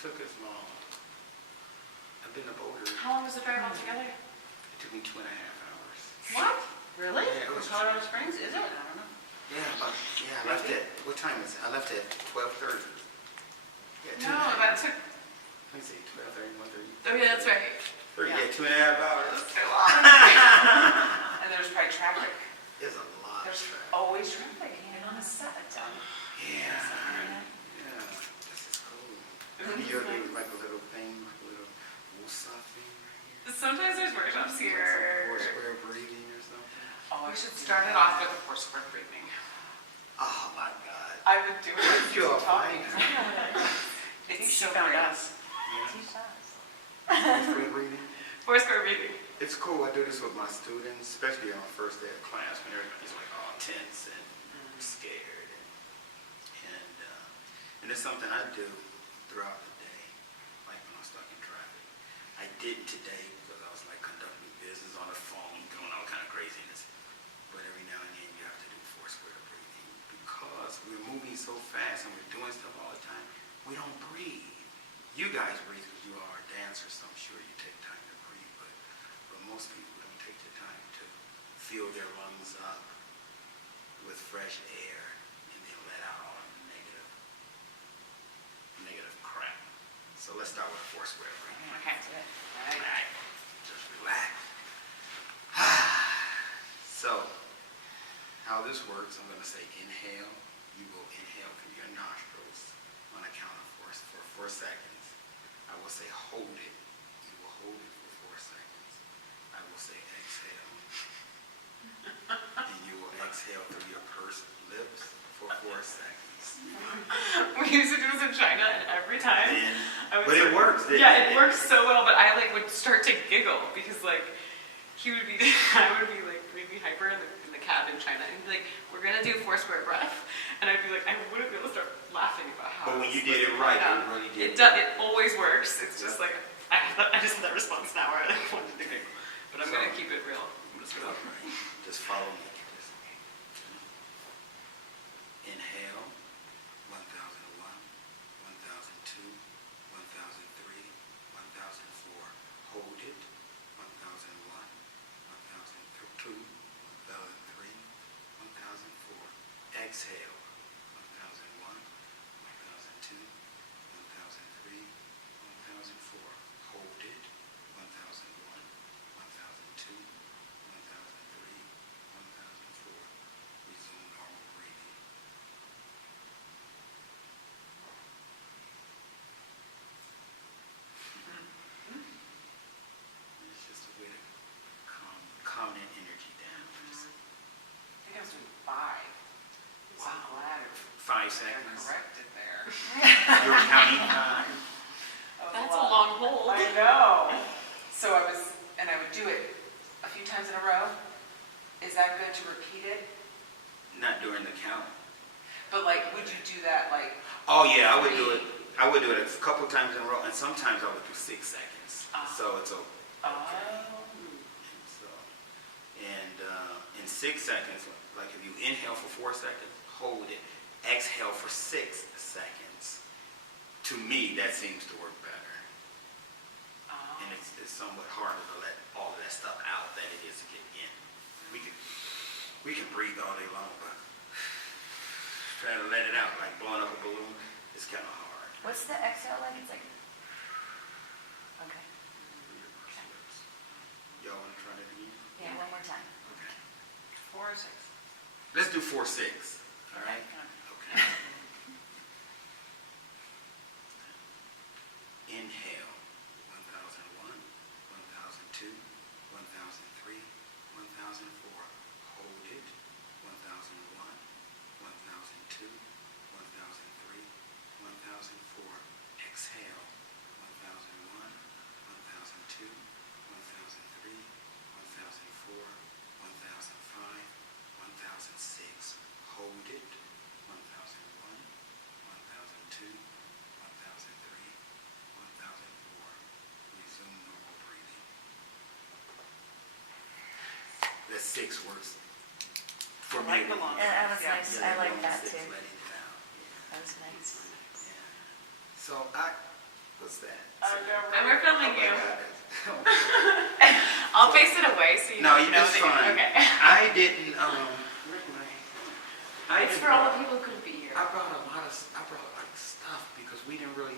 took as long. I've been to Boulder. How long was the drive altogether? It took me 2.5 hours. What? Really? Yeah, it was Colorado Springs, is it? I don't know. I left at, what time is it? I left at 12:30. Yeah, No, that took, let me see, 12:30, 1:30. oh yeah, that's right. Yeah, 2.5 hours. That's too long. And there's probably traffic. There's a lot of There's traffic. always traffic, even on a set. Yeah, this is cool. You're doing like a little thing, like a little woosah thing right here. Sometimes there's workshops here. Four square breathing or something. Oh, We should start it off with a 4-square breathing. Oh my God. I would do it. You're talking. fine. It's She so found great. us. Yeah. 4 square breathing. 4-square breathing. It's cool. I do this with my students, especially on the first day of class when everybody's like all tense and scared. And it's something I do throughout the day, like when I'm stuck in traffic. I didn't today because I was like conducting business on the phone, doing all kind of craziness. But every now and then you have to do 4 square breathing because we're moving so fast and we're doing stuff all the time. We don't breathe. You guys breathe because you are dancers, so I'm sure you take time to breathe. But most people don't take the time to fill their lungs up with fresh air and then let out all the negative crap. So let's start with a 4 square breathing. Okay. All right. Just relax. So, how this works, I'm going to say inhale. You will inhale through your nostrils on a count of 4 for 4 seconds. I will say hold it. You will hold it for 4 seconds. I will say exhale. And you will exhale through your pursed lips for 4 seconds. We used to do this in China, and every time But it works. Yeah, it works so well, but I like would start to giggle because like he would be, I would be like really hyper in the cab in China, and he'd be like, "We're gonna do 4 square breath," and I'd be like, I wouldn't be able to start laughing about how. But when you did it right, you really did. It always works. It's just like I just have that response now where I like wanted to giggle, but I'm gonna keep it real. I'm just gonna. Just follow me. Inhale, 1001, 1002, 1003, 1004. Hold it, 1001, 1002, 1003, 1004. Exhale, 1001, 1002, 1003, 1004. Hold it, 1001, 1002, 1003, 1004. Resume normal breathing. It's just a way to calm that energy down. Just I think I was doing 5. I'm so glad 5 I seconds. corrected there. You're counting time. That's a long hold. I know. So I would do it a few times in a row. Is that good to repeat it? Not during the count. But like, would you do that like? Oh yeah, I would do it. I would do it a couple times in a row, and sometimes I would do 6 seconds. So it's okay. And in 6 seconds, like if you inhale for 4 seconds, hold it, exhale for 6 seconds. To me, that seems to work better. And it's somewhat harder to let all of that stuff out than it is to get in. We can breathe all day long, but trying to let it out like blowing up a balloon is kind of hard. What's the exhale like? It's like, okay. Y'all want to try that again? Yeah, one more time. Okay. 4 or 6. Let's do 4, 6. All right? Okay. Inhale, 1001, 1002, 1003, 1004. Hold it, 1001, 1002, 1003, 1004. Exhale, 1001, 1002, 1003, 1004, 1005, 1006. Hold it, 1001, 1002, 1003, 1004. Resume normal breathing. That 6 works for me. the long. Yeah, that was Yeah. nice. I like that too. Letting it out. Yeah. That was nice. Yeah. So What's that? And we're filming you. Oh my God. I'll face it away so you No, know it's that fine. Okay. I didn't, where's my, It's for all the people who couldn't be here. I brought like stuff because we didn't really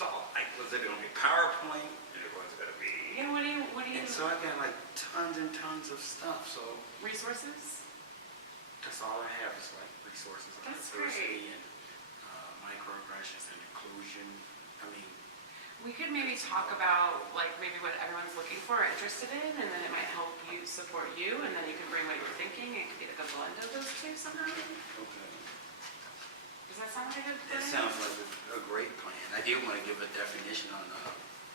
thought, like, was it going to be PowerPoint? It was going to be. Yeah, what do you And so I got like tons and tons of stuff, so resources? that's all I have is like resources on That's diversity and microaggressions and inclusion. I mean, We could maybe talk about like maybe what everyone's looking for or interested in, and then it might help you support you, and then you can bring what you're thinking. It could be like a blend of those two somehow. okay. Does that sound like a good That plan? sounds like a great plan. I did want to give a definition on,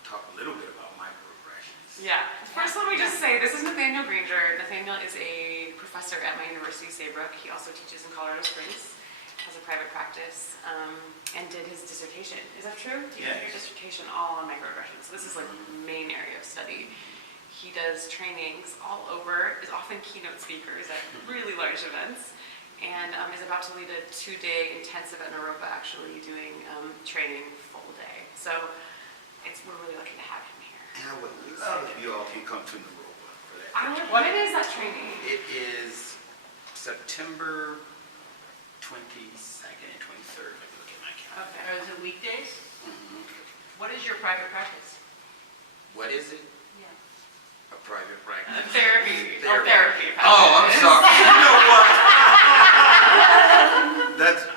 talk a little bit about microaggressions. Yeah. First, let me just say, this is Nathaniel Granger. Nathaniel is a professor at my university, Saybrook. He also teaches in Colorado Springs, has a private practice, and did his dissertation. Is that true? You did your dissertation all on microaggressions. So this is like the main area of study. He does trainings all over, is often keynote speakers at really large events, and is about to lead a 2-day intensive at Naropa, actually doing training full day. So we're really lucky to have him here. And I would love if you all can come to Naropa for that. When is that training? It is September 22nd and 23rd. Let me look at my calendar. Okay. Or is it weekdays? Mhm. What is your private practice? What is it? Yeah. A private practice. Therapy. Therapy. Therapy. Oh, I'm sorry. You know what?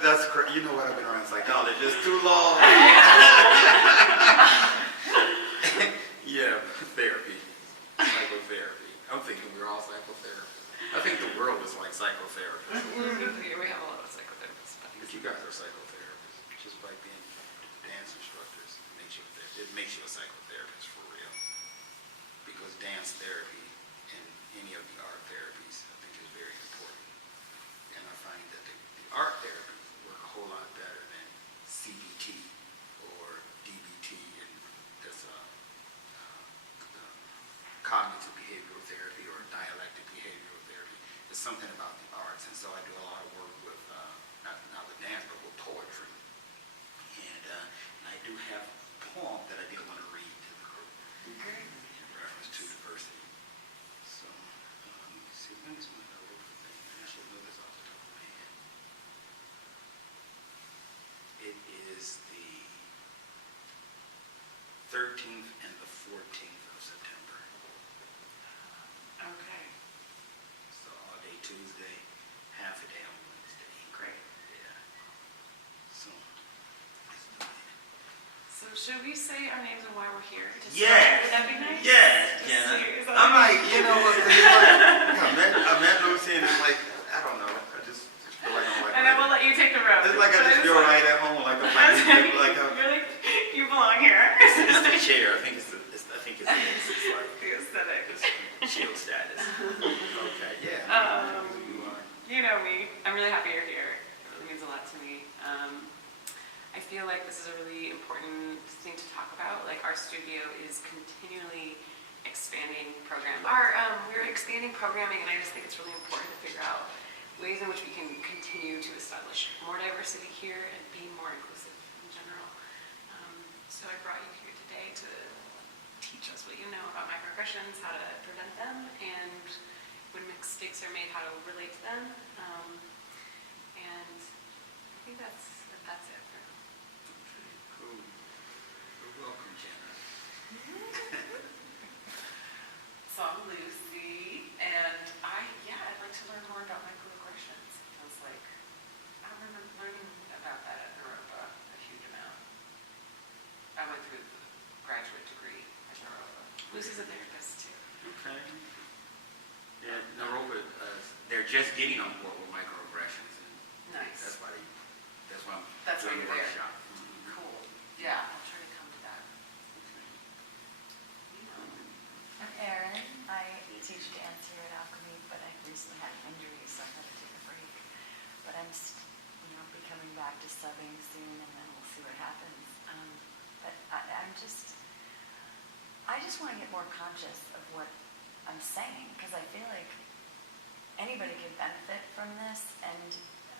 That's crazy. You know what? I've been around psychologists too long. Yeah, therapy. Psychotherapy. I'm thinking we're all psychotherapists. I think the world is like psychotherapists. We have a lot of psychotherapists. But you guys are psychotherapists. Just by being dance instructors, it makes you a psychotherapist for real. Because dance therapy and any of the art therapies, I think, is very important. And I find that the art therapies work a whole lot better than CBT or DBT and this cognitive behavioral therapy or dialectic behavioral therapy. It's something about the arts, and so I do a lot of work with, not with dance, but with poetry. And I do have a poem that I did want to read to the group. Okay. In reference to diversity. So, let me see, when is my Naropa thing? I should know this off the top of my head. It is the 13th and the 14th of September. Okay. So all day Tuesday, half a day on Wednesday. Great. Yeah. So, let's do it. So should we say our names and why we're here? To start? Yes. Would that be nice? Yes, Just Jenna. see- is that I'm okay? like, you know what? I met Lucy and it's like, I don't know. I just feel like I'm like. And then we'll let you take the road. It's like I just feel right at home, like I'm like You're like, you belong here. it's the chair. I think it's like The aesthetic. it's shield status. Okay, yeah. You are. You know me. I'm really happy you're here. It really means a lot to me. I feel like this is a really important thing to talk about. Like our studio is continually expanding programs. We're expanding programming, and I just think it's really important to figure out ways in which we can continue to establish more diversity here and be more inclusive in general. So I brought you here today to teach us what you know about microaggressions, how to prevent them, and when mistakes are made, how to relate to them. And I think that's it for now. Okay, cool. You're welcome, Jenna. So I'm Lucy, and I'd like to learn more about microaggressions. It feels like, I remember learning about that at Naropa a huge amount. I went through the graduate degree at Naropa. Lucy's a therapist too. Okay. Yeah, Naropa, they're just getting on board with microaggressions, and Nice. that's why I'm That's why doing you're the there. workshop. Cool. Yeah, I'll try to come to that. I'm Erin. I teach dance here at Alchemy, but I recently had an injury, so I had to take a break. But I'm, be coming back to subbing soon, and then we'll see what happens. But I just want to get more conscious of what I'm saying, because I feel like anybody could benefit from this, and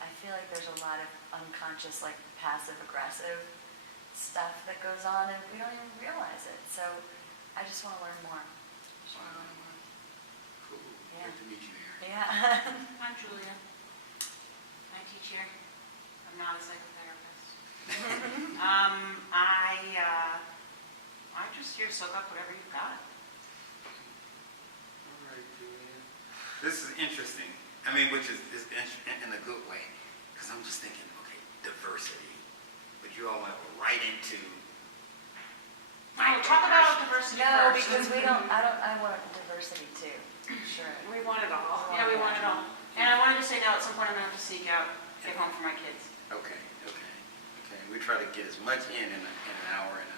I feel like there's a lot of unconscious, like passive-aggressive stuff that goes on and we don't even realize it. So I just want to learn more. Cool. Yeah. Good to meet you, Erin. Yeah. I'm Julia. I teach here. I'm not a psychotherapist. I'm just here to soak up whatever you've got. All right, Julia. This is interesting. I mean, which is in a good way, because I'm just thinking, okay, diversity. But you all went right into No, talk about diversity No, first. because I want diversity too. Sure. We want it all. Yeah, we want it all. And I wanted to say now at some point I'm going to have to seek out, get home for my kids. Okay. We try to get as much in an hour and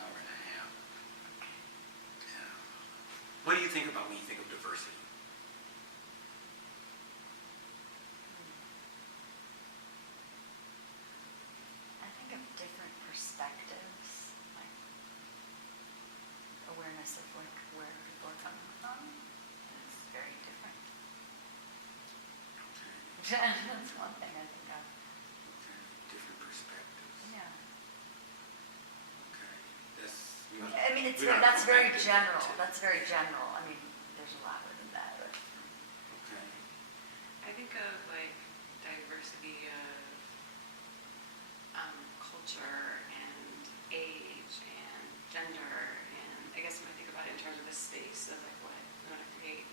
hour and a half. Yeah. What do you think about when you think of diversity? I think of different perspectives, like awareness of like where people are coming from. And it's very different. Okay. That's one thing I think of. Okay. Different perspectives. Yeah. Okay. I mean, that's very general. I mean, there's a lot within that. But. Okay. I think of like diversity of culture and age and gender, and I guess when I think about it in terms of the space of like what we want to create,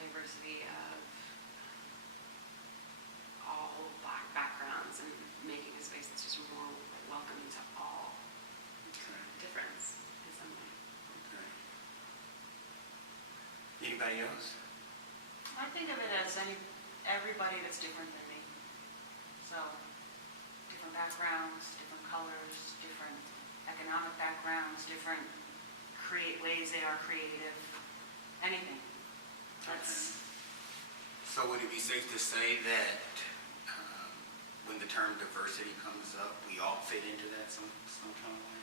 diversity of all Black backgrounds and making a space that's just more welcoming to all Okay. difference in some way. Okay. Anybody else? I think of it as everybody that's different than me. So, different backgrounds, different colors, different economic backgrounds, different ways they are creative, anything. That's, So would it be safe to say that when the term diversity comes up, we all fit into that some kind of way?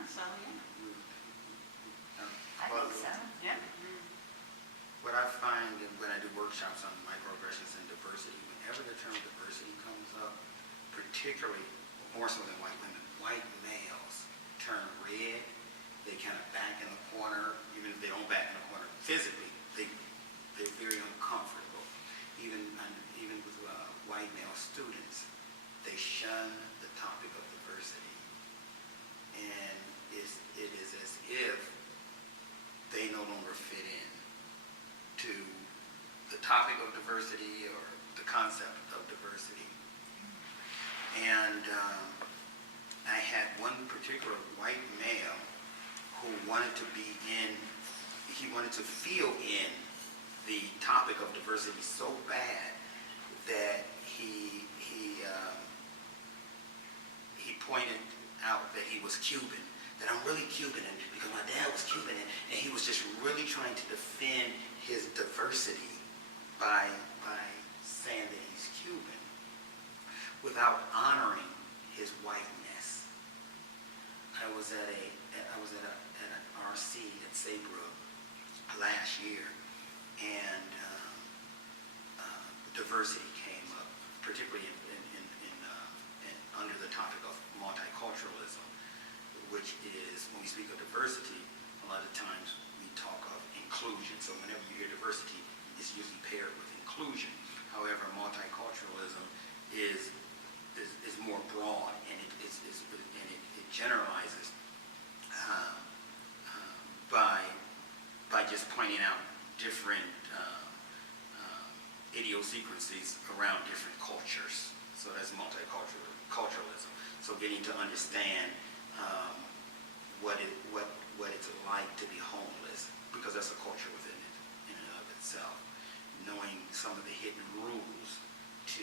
yeah, so yeah. I think so. Yeah. What I find when I do workshops on microaggressions and diversity, whenever the term diversity comes up, particularly more so than white women, white males turn red. They kind of back in the corner, even if they don't back in the corner physically, they're very uncomfortable. Even with white male students, they shun the topic of diversity, and it is as if they no longer fit in to the topic of diversity or the concept of diversity. And I had one particular white male who wanted to feel in the topic of diversity so bad that he pointed out that he was Cuban, that I'm really Cuban, and because my dad was Cuban, and he was just really trying to defend his diversity by saying that he's Cuban without honoring his whiteness. I was at an RC at Saybrook last year, and diversity came up, particularly in under the topic of multiculturalism, which is, when we speak of diversity, a lot of times we talk of inclusion. So whenever you hear diversity, it's usually paired with inclusion. However, multiculturalism is more broad, and it generalizes by just pointing out different idiosyncrasies around different cultures. So that's multiculturalism. So getting to understand what it's like to be homeless, because that's a culture within it, in and of itself. Knowing some of the hidden rules to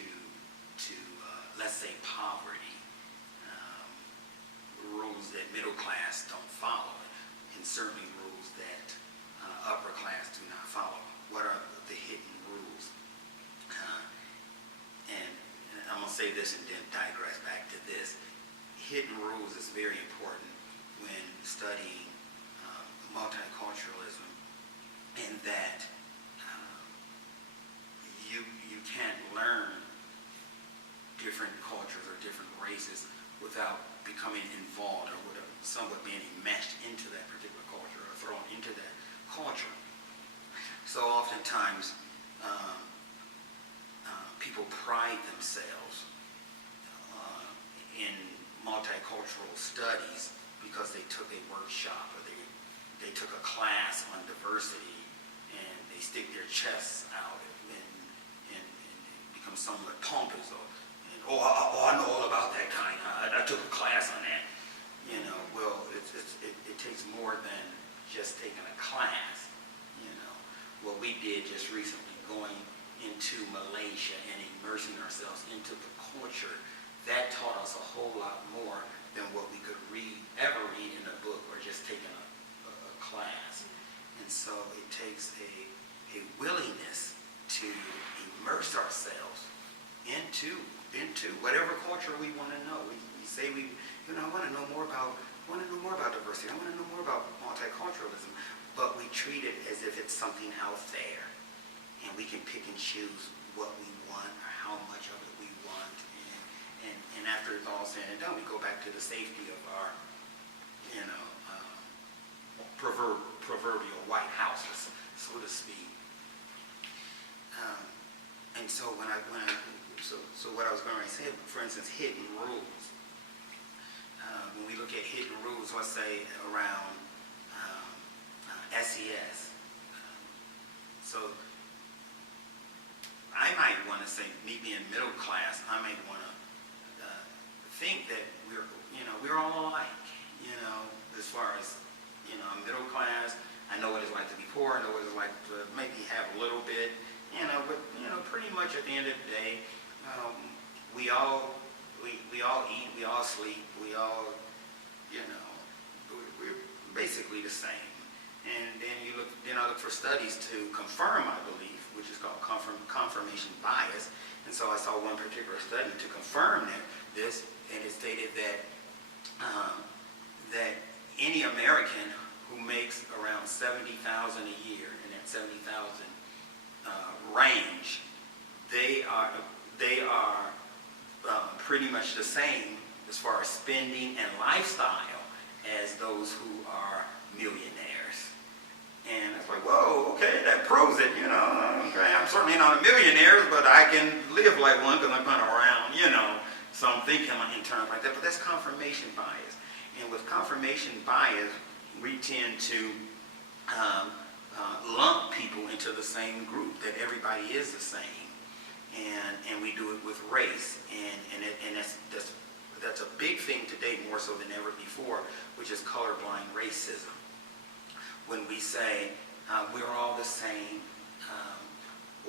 let's say poverty, rules that middle class don't follow, and certainly rules that upper class do not follow. What are the hidden rules? And I'm going to say this and then digress back to this. Hidden rules is very important when studying multiculturalism, in that you can't learn different cultures or different races without becoming involved or whatever, somewhat being enmeshed into that particular culture or thrown into that culture. So oftentimes, people pride themselves in multicultural studies because they took a workshop or they took a class on diversity, and they stick their chests out and become somewhat pompous or, I know all about that kind. I took a class on that. Well, it takes more than just taking a class. What we did just recently, going into Malaysia and immersing ourselves into the culture, that taught us a whole lot more than what we could ever read in a book or just taking a class. And so it takes a willingness to immerse ourselves into whatever culture we want to know. We say I want to know more about diversity. I want to know more about multiculturalism. But we treat it as if it's something out there, and we can pick and choose what we want or how much of it we want. And after it's all said and done, we go back to the safety of our, proverbial white houses, so to speak. And so what I was going to say, for instance, hidden rules. When we look at hidden rules, let's say around SES. So I might want to say, me being middle class, I might want to think that we're all alike. As far as I'm middle class, I know what it's like to be poor. I know what it's like to maybe have a little bit. But pretty much at the end of the day, we all eat, we all sleep, we all, we're basically the same. And then I look for studies to confirm my belief, which is called confirmation bias. And so I saw one particular study to confirm this, and it stated that that any American who makes around $70,000 a year, in that 70,000 range, they are pretty much the same as far as spending and lifestyle as those who are millionaires. And it's like, whoa, okay, that proves it, Okay, I'm certainly not a millionaire, but I can live like one because I've been around, So I'm thinking in terms like that, but that's confirmation bias. And with confirmation bias, we tend to lump people into the same group, that everybody is the same. And we do it with race. And that's a big thing today, more so than ever before, which is colorblind racism. When we say we're all the same,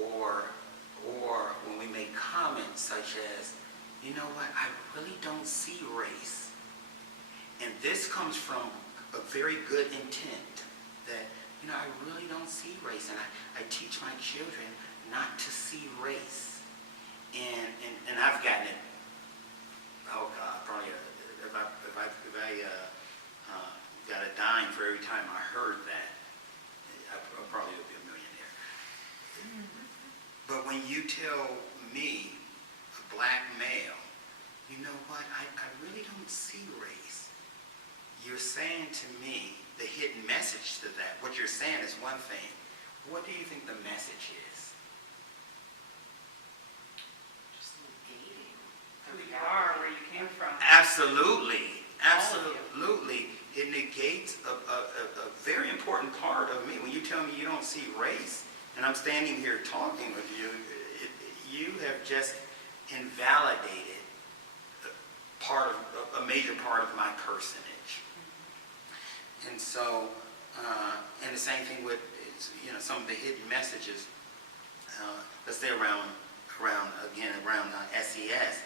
or when we make comments such as, you know what, I really don't see race. And this comes from a very good intent, that, I really don't see race. And I teach my children not to see race. And I've gotten it, oh God, probably, if I got a dime for every time I heard that, I probably would be a millionaire. But when you tell me, a black male, you know what, I really don't see race. You're saying to me, the hidden message to that, what you're saying is one thing. What do you think the message is? Just negating Who you are, where you came from. Absolutely. Absolutely. It negates a very important part of me. When you tell me you don't see race, and I'm standing here talking with you, you have just invalidated a major part of my personage. And so, and the same thing with, some of the hidden messages, let's say around SES,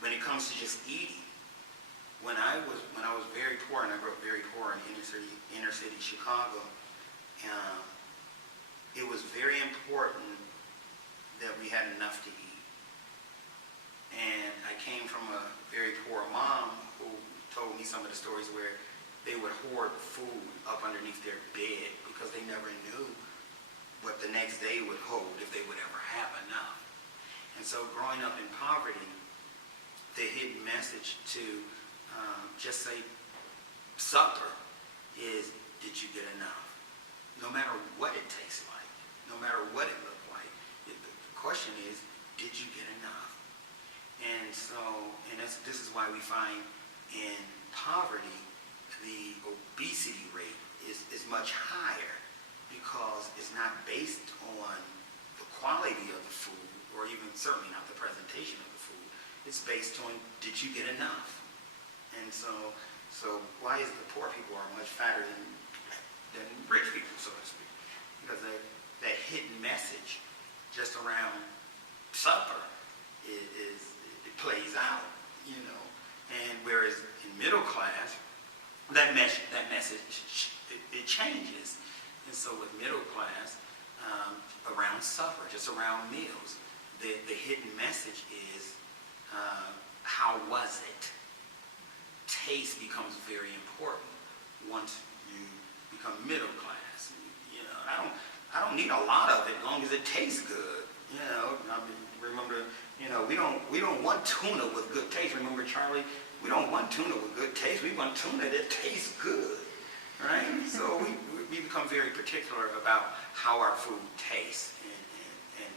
when it comes to just eating, when I was very poor, and I grew up very poor in inner city Chicago, it was very important that we had enough to eat. And I came from a very poor mom who told me some of the stories where they would hoard food up underneath their bed because they never knew what the next day would hold, if they would ever have enough. And so growing up in poverty, the hidden message to just say supper is, did you get enough? No matter what it tastes like, no matter what it looked like, the question is, did you get enough? And so, this is why we find in poverty, the obesity rate is much higher, because it's not based on the quality of the food, or even certainly not the presentation of the food. It's based on, did you get enough? And so why is the poor people are much fatter than rich people, so to speak? Because that hidden message just around supper it plays out, And whereas in middle class, that message it changes. And so with middle class, around supper, just around meals, the hidden message is, how was it? Taste becomes very important once you become middle class. I don't need a lot of it as long as it tastes good. Remember, we don't want tuna with good taste. Remember, Charlie, we don't want tuna with good taste. We want tuna that tastes good, right? So we become very particular about how our food tastes, and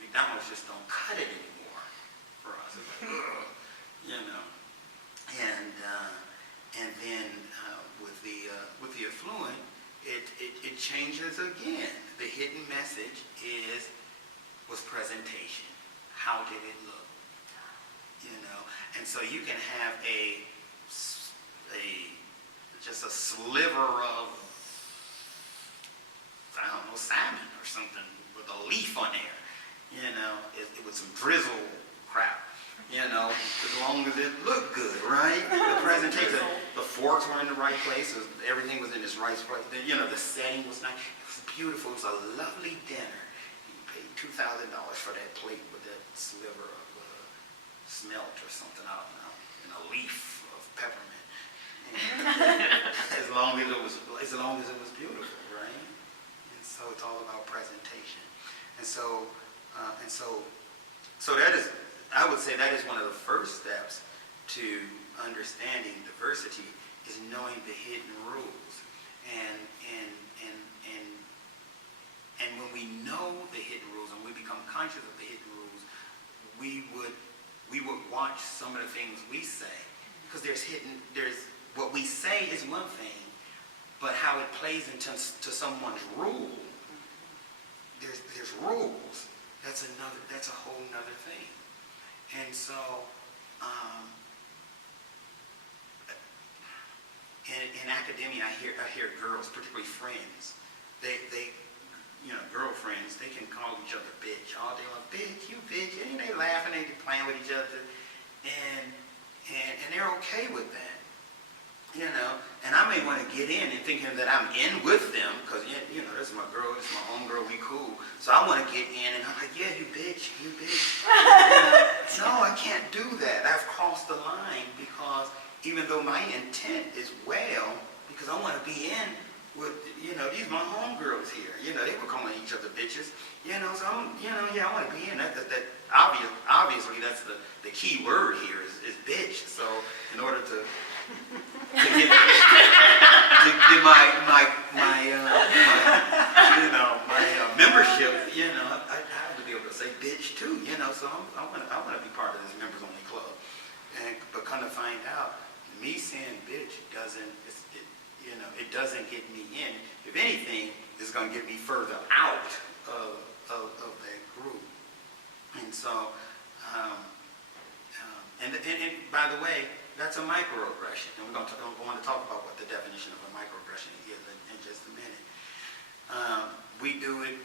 McDonald's just don't cut it anymore for us. It's like, ugh, and then with the affluent, it changes again. The hidden message was presentation. How did it look? And so you can have just a sliver of, I don't know, salmon or something with a leaf on there, with some drizzle crap, as long as it looked good, right? The presentation, the forks were in the right places, everything was in its right place, the setting was nice, it was beautiful, it was a lovely dinner. You paid $2,000 for that plate with that sliver of smelt or something, I don't know, and a leaf of peppermint. As long as it was beautiful, right? And so it's all about presentation. And so that is, I would say that is one of the first steps to understanding diversity, is knowing the hidden rules. And when we know the hidden rules and we become conscious of the hidden rules, we would watch some of the things we say, because there's what we say is one thing, but how it plays into someone's rule, there's rules. That's a whole nother thing. And so, in academia, I hear girls, particularly friends, they girlfriends, they can call each other bitch all day long. Bitch, you bitch, and they laughing, they playing with each other, and they're okay with that. And I may want to get in and thinking that I'm in with them, because, this is my girl, this is my home girl, we cool. So I want to get in, and I'm like, yeah, you bitch. No, I can't do that. I've crossed the line, because even though my intent is well, because I want to be in with, these my home girls here. They were calling each other bitches. So I'm, I want to be in that obviously that's the key word here is bitch. So in order to get my membership, I have to be able to say bitch too, so I want to be part of this members only club. But kind of find out, me saying bitch it doesn't get me in. If anything, it's going to get me further out of that group. And so, and by the way, that's a microaggression. And we're going to talk about what the definition of a microaggression is in just a minute. We do it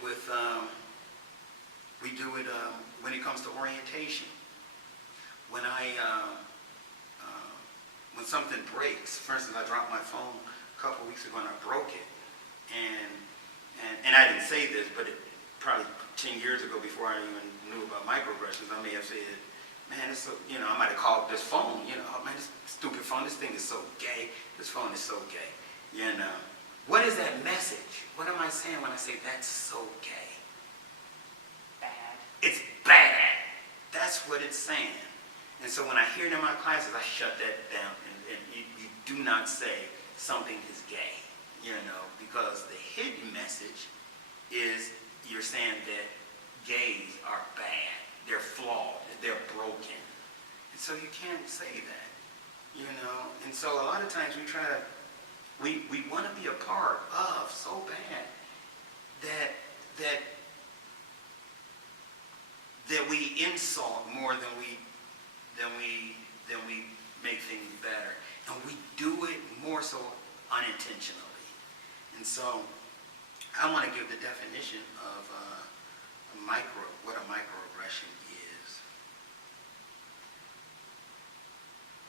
when it comes to orientation. When when something breaks, for instance, I dropped my phone a couple weeks ago and I broke it, and I didn't say this, but probably 10 years ago, before I even knew about microaggressions, I may have said, man, it's so, I might have called this phone, oh man, this stupid phone, this thing is so gay, this phone is so gay, what is that message? What am I saying when I say that's so gay? Bad. It's bad. That's what it's saying. And so when I hear it in my classes, I shut that down. And you do not say something is gay, because the hidden message is you're saying that gays are bad. They're flawed. They're broken. And so you can't say that, And so a lot of times we want to be a part of so bad that we insult more than we make things better, and we do it more so unintentionally. And so I want to give the definition of what a microaggression is.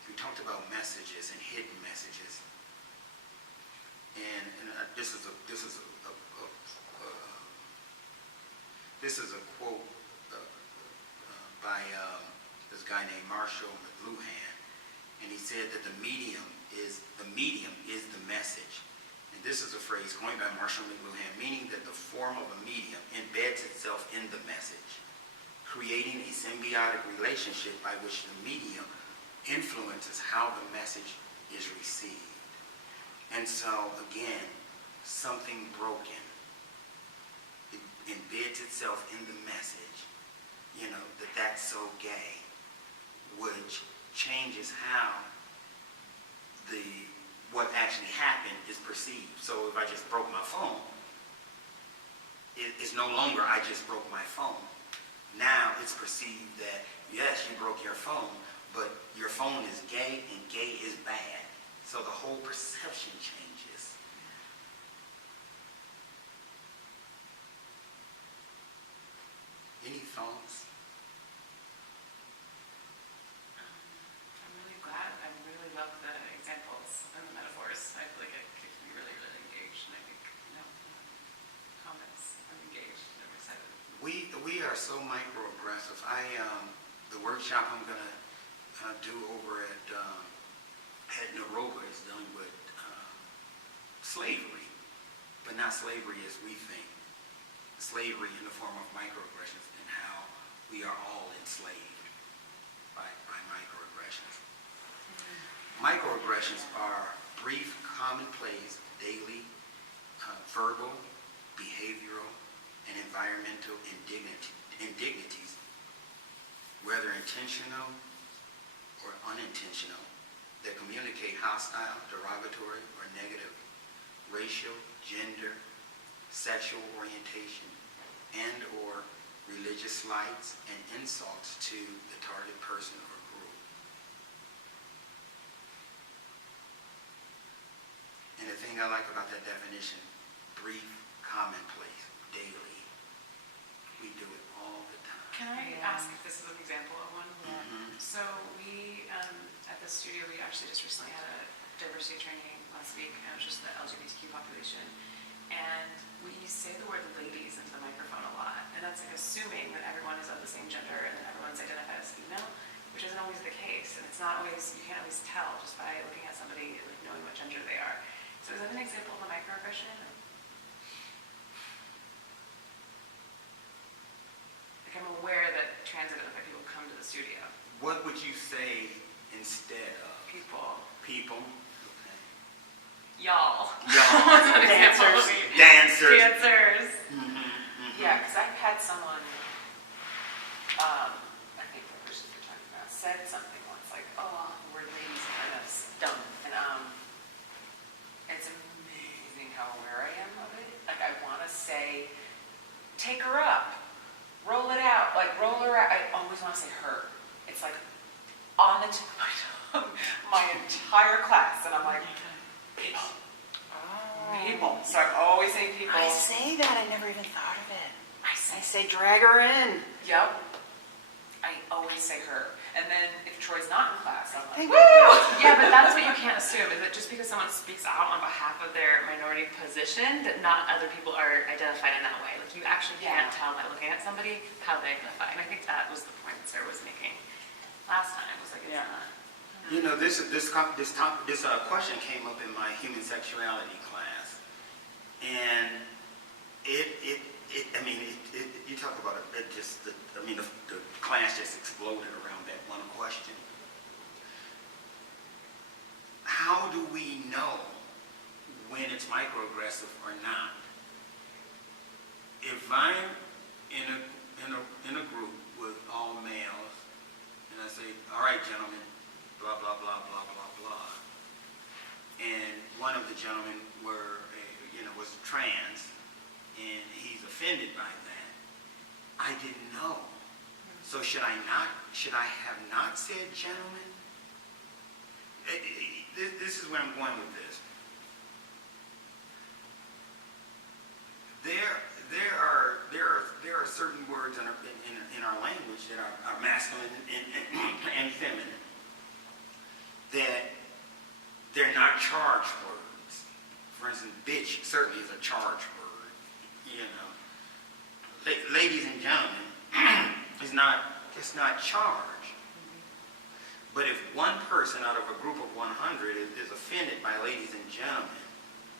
We talked about messages and hidden messages, and this is a quote by this guy named Marshall McLuhan, and he said that the medium is the message. And this is a phrase coined by Marshall McLuhan, meaning that the form of a medium embeds itself in the message, creating a symbiotic relationship by which the medium influences how the message is received. And so, again, something broken. It embeds itself in the message, that's so gay, which changes how what actually happened is perceived. So if I just broke my phone, it's no longer I just broke my phone. Now it's perceived that, yes, you broke your phone, but your phone is gay and gay is bad. So the whole perception changes. Any thoughts? I'm really glad. I really love the examples and the metaphors. I feel like it keeps me really, really engaged. And I think, comments, I'm engaged. I'm excited. We are so microaggressive. The workshop I'm going to do over at Naroga is dealing with slavery, but not slavery as we think. Slavery in the form of microaggressions and how we are all enslaved by microaggressions. Microaggressions are brief, commonplace, daily, verbal, behavioral, and environmental indignities, whether intentional or unintentional, that communicate hostile, derogatory, or negative racial, gender, sexual orientation, and or religious slights and insults to the target person or group. And the thing I like about that definition, brief, commonplace, daily. We do it all the time. Can I ask if this is an example of one? Mm-hmm. So we, at the studio, we actually just recently had a diversity training last week, and it was just the LGBTQ population. And we say the word ladies into the microphone a lot, and that's like assuming that everyone is of the same gender and that everyone's identified as female, which isn't always the case, and it's not always, you can't always tell just by looking at somebody, like knowing what gender they are. So is that an example of a microaggression? Like I'm aware that trans-identified people come to the studio. What would you say instead of? People. People. Y'all. Y'all. Dancers. Dancers. Dancers. Mm-hmm, mm-hmm. Yeah, because I've had someone, I think the person you're talking about, said something once, like, oh, we're ladies, and that's dumb. And it's amazing how aware I am of it. Like, I want to say, take her up, roll it out, like, roll her out. I always want to say her. It's like on the tip of my tongue, my entire class, and I'm like, people. People. So I'm always saying people. I say that. I never even thought of it. I say drag her in. Yep. I always say her. And then if Troy's not in class, I'm like, Woo! Yeah, but that's what you can't assume, is that just because someone speaks out on behalf of their minority position, that not other people are identified in that way. Like, you actually can't tell by looking at somebody how they identify. And I think that was the point that Sarah was making last time. Was like, it's not. You know, this question came up in my human sexuality class, And you talk about the class just exploded around that one question. How do we know when it's microaggressive or not? If I'm in a group with all males, and I say, all right, gentlemen, blah, blah, blah, blah, blah, blah, and one of the gentlemen was trans, and he's offended by that, I didn't know. So should I have not said gentlemen? This is where I'm going with this. There are certain words in our language that are masculine and feminine, that they're not charged words. For instance, bitch certainly is a charged word. Ladies and gentlemen, it's not charged. But if one person out of a group of 100 is offended by ladies and gentlemen,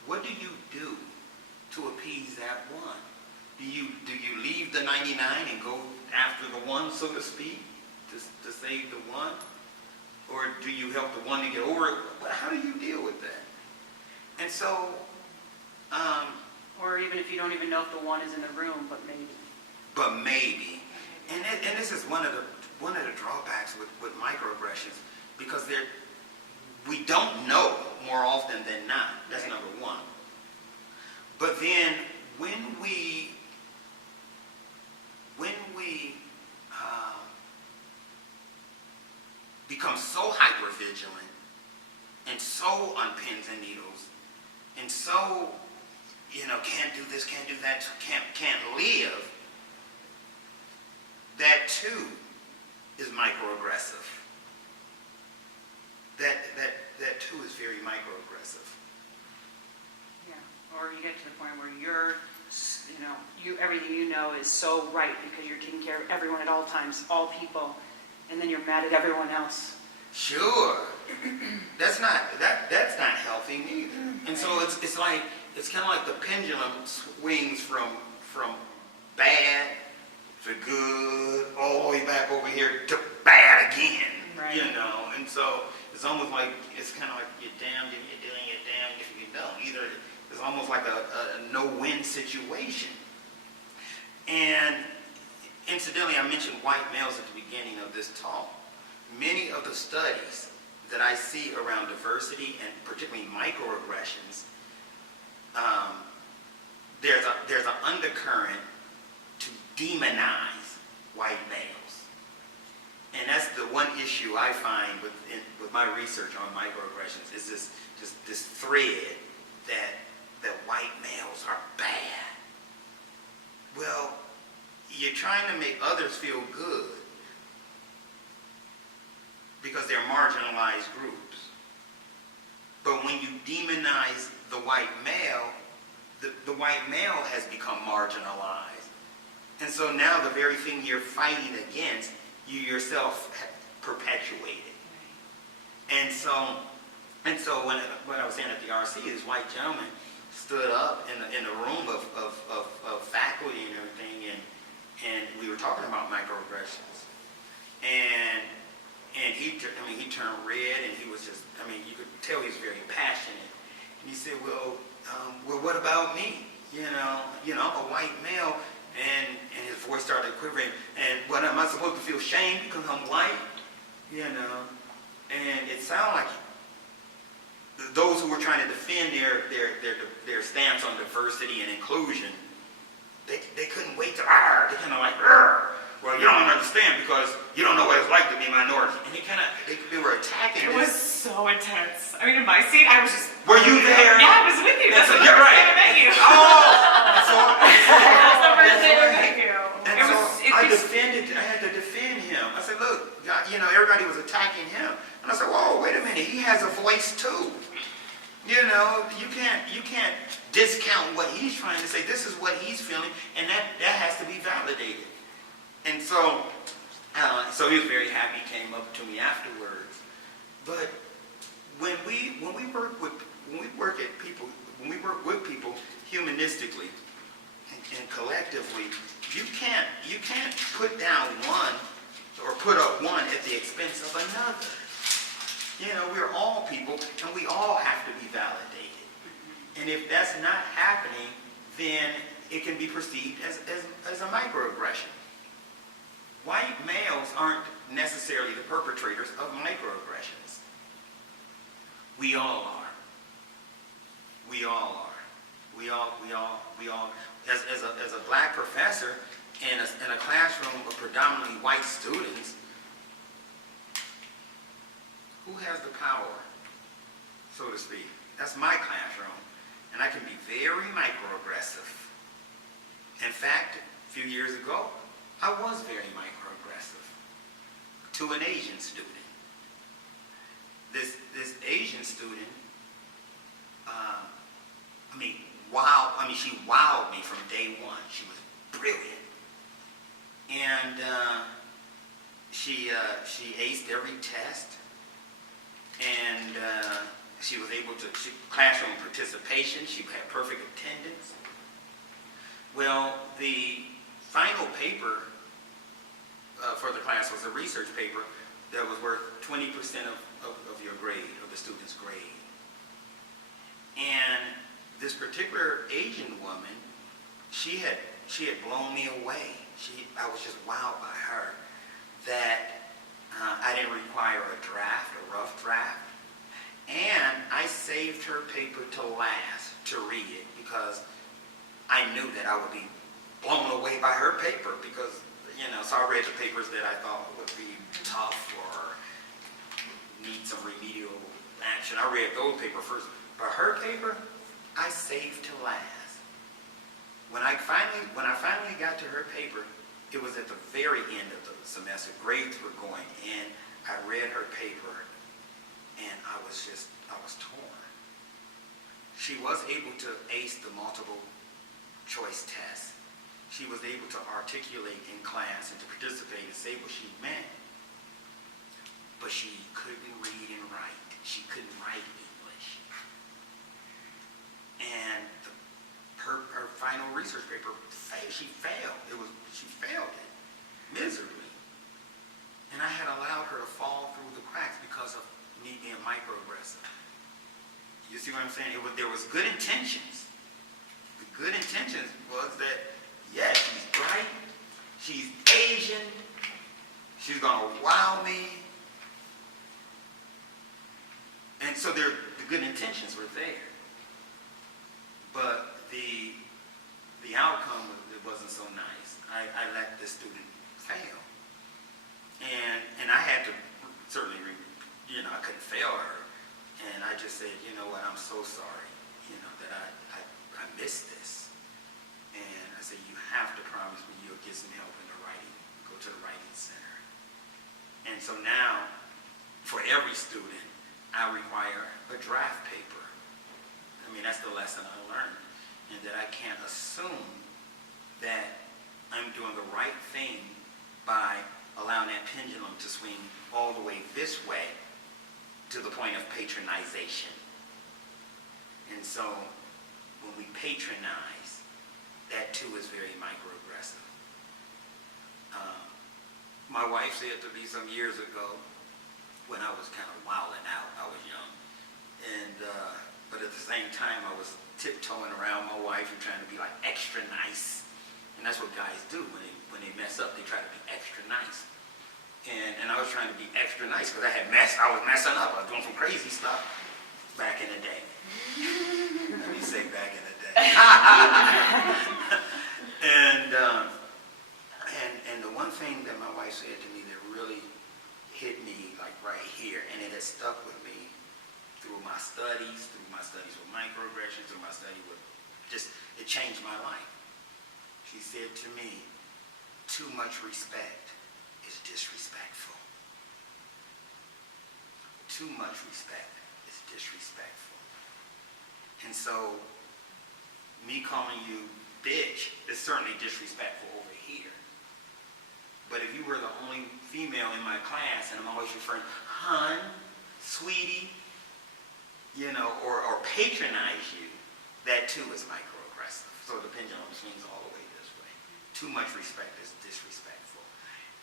what do you do to appease that one? Do you leave the 99 and go after the one, so to speak, to save the one? Or do you help the one to get over it? How do you deal with that? And so... or even if you don't even know if the one is in the room, but maybe. But maybe. And this is one of the drawbacks with microaggressions, because we don't know more often than not. That's number one. But then when we become so hypervigilant and so on pins and needles and so can't do this, can't do that, can't live, that too is microaggressive. That too is very microaggressive. Yeah, or you get to the point where everything you know is so right because you're taking care of everyone at all times, all people, and then you're mad at everyone else. Sure, that's not healthy neither. And so it's kind of like the pendulum swings from bad to good all the way back over here to bad again. Right. And so it's almost like it's kind of like you're damned if you're doing, you're damned if you don't. Either it's almost like a no-win situation. And incidentally, I mentioned white males at the beginning of this talk. Many of the studies that I see around diversity and particularly microaggressions, there's an undercurrent to demonize white males. And that's the one issue I find with my research on microaggressions is this thread that white males are bad. Well, you're trying to make others feel good because they're marginalized groups. But when you demonize the white male, the white male has become marginalized. And so now the very thing you're fighting against, you yourself have perpetuated. And so when I was saying at the RC, this white gentleman stood up in the room of faculty and everything, and we were talking about microaggressions. And he turned red, and he was just, you could tell he was very passionate. And he said, well, what about me? I'm a white male, and his voice started quivering. And what, am I supposed to feel shame because I'm white? And it sounded like those who were trying to defend their stance on diversity and inclusion, they couldn't wait to, they kind of like, well, you don't understand because you don't know what it's like to be a minority. And they were attacking It this. was so intense. In my seat, I was just... Were you there? Yeah, I was with you. That's the you're first right. time I met you. That's the first time I met you. And I had to defend him. I said, look, everybody was attacking him. And I said, whoa, wait a minute, he has a voice too. You can't discount what he's trying to say. This is what he's feeling, and that has to be validated. And so he was very happy, came up to me afterwards. But when we work at people when we work with people humanistically and collectively, you can't put down one or put up one at the expense of another. You know, we're all people, and we all have to be validated. And if that's not happening, then it can be perceived as a microaggression. White males aren't necessarily the perpetrators of microaggressions. We all are. We all are. We all. As a black professor in a classroom of predominantly white students, who has the power, so to speak? That's my classroom, and I can be very microaggressive. In fact, a few years ago, I was very microaggressive to an Asian student. This Asian student, she wowed me from day one. She was brilliant, and she aced every test, and she was able to classroom participation. She had perfect attendance. Well, the final paper for the class was a research paper that was worth 20% of your grade, of the student's grade. And this particular Asian woman, she had blown me away. I was just wowed by her that I didn't require a rough draft, and I saved her paper to last to read it because I knew that I would be blown away by her paper because, so I read the papers that I thought would be tough or need some remedial action. I read those papers first, but her paper, I saved to last. When I finally got to her paper, it was at the very end of the semester. Grades were going in. I read her paper, and I was torn. She was able to ace the multiple choice test. She was able to articulate in class and to participate and say what she meant. But she couldn't read and write. She couldn't write English. And her final research paper, she failed. She failed it miserably. And I had allowed her to fall through the cracks because of me being microaggressive. You see what I'm saying? There was good intentions. The good intentions was that, yes, she's bright, she's Asian, she's gonna wow me. And so the good intentions were there. But the outcome wasn't so nice. I let this student fail. And I had to certainly, I couldn't fail her. And I just said, you know what, I'm so sorry, that I missed this. And I said, you have to promise me you'll get some help in the writing, go to the writing center. And so now, for every student, I require a draft paper. That's the lesson I learned. And that I can't assume that I'm doing the right thing by allowing that pendulum to swing all the way this way to the point of patronization. And so when we patronize, that too is very microaggressive. My wife said to me some years ago, when I was kind of wilding out, I was young, and but at the same time I was tiptoeing around my wife and trying to be like extra nice. And that's what guys do when they mess up, they try to be extra nice. And I was trying to be extra nice because I was messing up. I was doing some crazy stuff back in the day. Let me say back in the day. And the one thing that my wife said to me that really hit me like right here, and it has stuck with me through my studies with microaggressions, through my study with it changed my life. She said to me, too much respect is disrespectful. Too much respect is disrespectful. And so, me calling you bitch is certainly disrespectful over here. But if you were the only female in my class and I'm always referring, hun, sweetie, or patronize you, that too is microaggressive. So the pendulum swings all the way this way. Too much respect is disrespectful.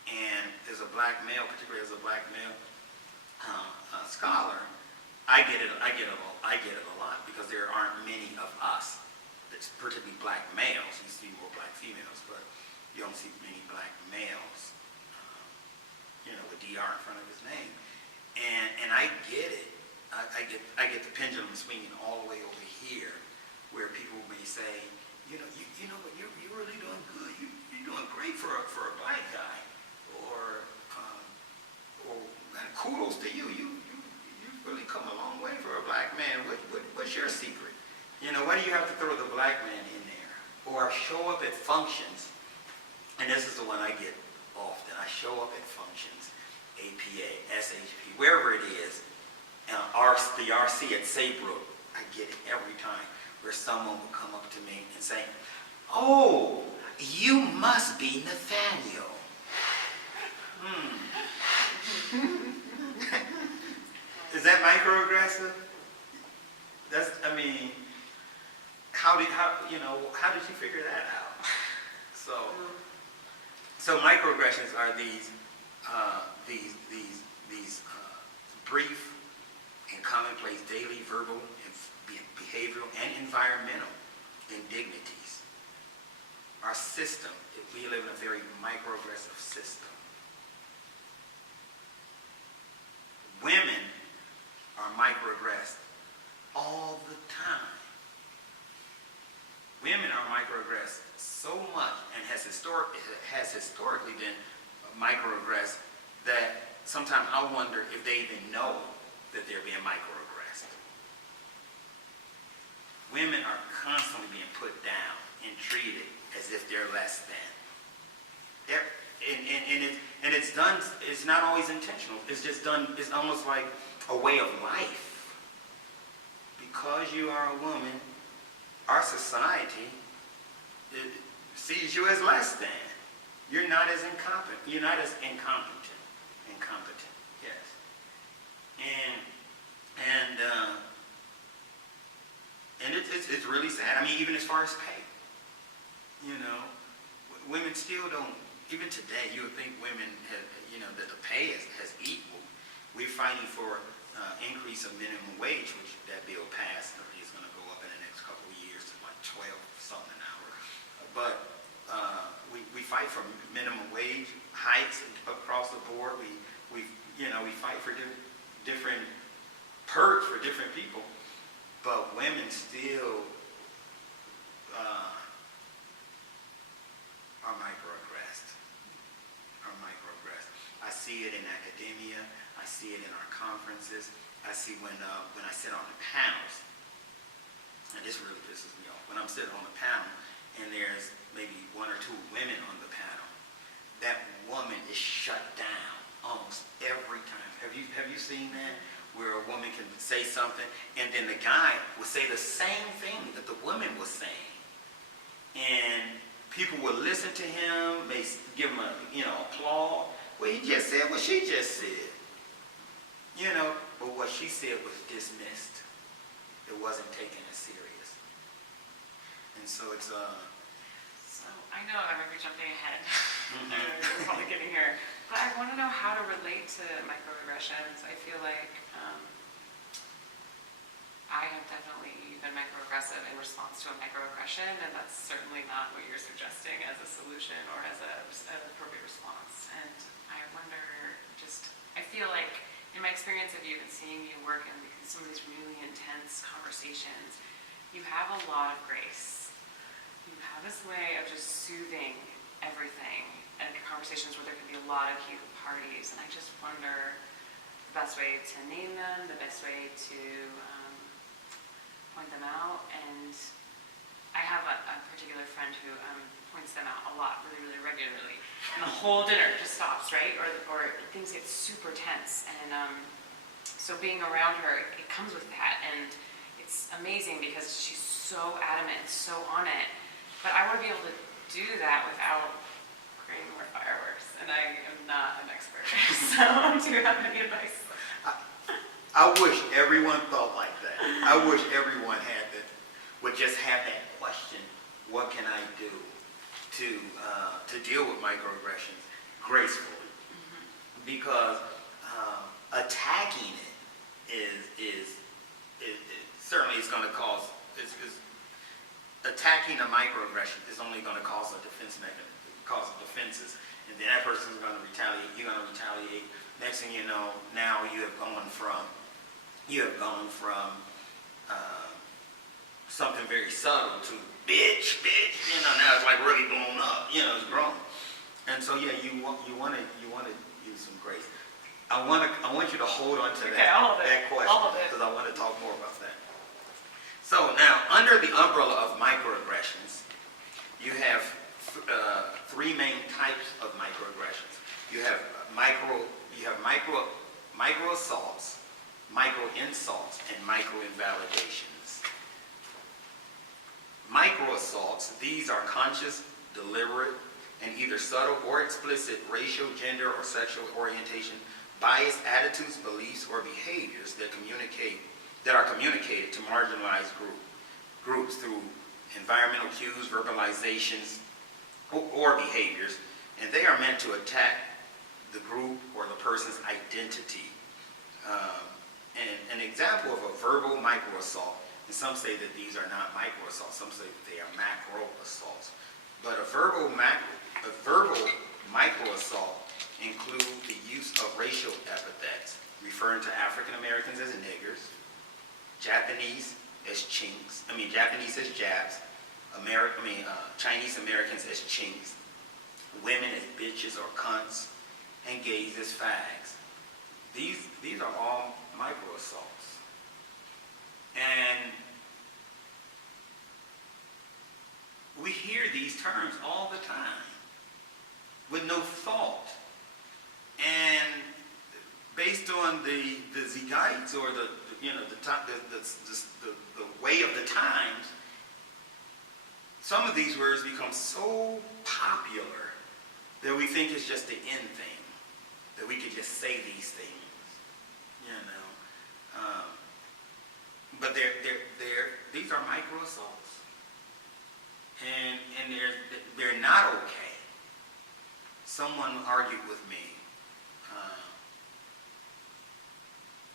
And as a black male, particularly as a black male scholar, I get it a lot because there aren't many of us, particularly black males. You see more black females, but you don't see many black males, with DR in front of his name. And I get it. I get the pendulum swinging all the way over here, where people may say, you know what, you're really doing good. You're doing great for a black guy, or kudos to you. You've really come a long way for a black man. What's your secret? Why do you have to throw the black man in there? Or show up at functions, and this is the one I get often. I show up at functions, APA, SHP, wherever it is, the RC at Saybrook. I get it every time, where someone will come up to me and say, "Oh, you must be Nathaniel." Is that microaggressive? How did you figure that out? So microaggressions are these brief and commonplace daily verbal and behavioral and environmental indignities. Our system, we live in a very microaggressive system. Women are microaggressed all the time. Women are microaggressed so much and has historically been microaggressed that sometimes I wonder if they even know that they're being microaggressed. Women are constantly being put down and treated as if they're less than. And it's done, it's not always intentional. It's just done, it's almost like a way of life. Because you are a woman, our society sees you as less than. You're not as incompetent. You're not as incompetent. Yes. And it's really sad. Even as far as pay, women still don't. Even today, you would think women have, that the pay has equal. We're fighting for increase of minimum wage, which that bill passed. Is going to go up in the next couple of years to like 12 something an hour. But we fight for minimum wage hikes across the board. We fight for different perks for different people. But women still are microaggressed. I see it in academia. I see it in our conferences. I see when I sit on the panels, and this really pisses me off. When I'm sitting on the panel and there's maybe one or two women on the panel, that woman is shut down almost every time. Have you seen that? Where a woman can say something and then the guy will say the same thing that the woman was saying. And people will listen to him, may give him applause. Well, he just said what she just said. But what she said was dismissed. It wasn't taken as serious. And so it's So I know I might be jumping ahead. We're probably getting here. But I want to know how to relate to microaggressions. I feel like I have definitely been microaggressive in response to a microaggression, and that's certainly not what you're suggesting as a solution or as an appropriate response. And I wonder, I feel like in my experience of you and seeing you work in some of these really intense conversations, you have a lot of grace. You have this way of just soothing everything and conversations where there can be a lot of heated parties, and I just wonder the best way to name them, the best way to point them out. And I have a particular friend who points them out a lot, really, really regularly, and the whole dinner just stops, right? Or things get super tense, and so being around her, it comes with that, and it's amazing because she's so adamant and so on it. But I want to be able to do that without creating more fireworks, and I am not an expert. So do you have any advice? I wish everyone thought like that. I wish everyone had that. would just have that question, what can I do to deal with microaggressions gracefully? Because attacking it is certainly is going to cause, attacking a microaggression is only going to cause a defense mechanism, cause defenses, and then that person's going to retaliate, you're going to retaliate. Next thing you know, now you have gone from something very subtle to bitch, now it's like really blown up, it's grown. And so yeah, you want to use some grace. I want you to hold on to that question, because I want to talk more about that. So now, under the umbrella of microaggressions, you have three main types of microaggressions. You have micro assaults, micro insults, and micro invalidations. Micro assaults, these are conscious, deliberate, and either subtle or explicit racial, gender, or sexual orientation, biased attitudes, beliefs, or behaviors that are communicated to marginalized groups through environmental cues, verbalizations, or behaviors, and they are meant to attack the group or the person's identity. An example of a verbal microassault, and some say that these are not microassaults, some say that they are macro assaults. But a verbal microassault includes the use of racial epithets, referring to African Americans as niggers, Japanese as chinks, Japanese as jabs, Chinese Americans as chinks, women as bitches or cunts, and gays as fags. These are all microassaults. And we hear these terms all the time with no thought. And based on the zeitgeist or the way of the times, some of these words become so popular that we think it's just the end thing, that we could just say these things, But these are micro assaults, and they're not okay. Someone argued with me.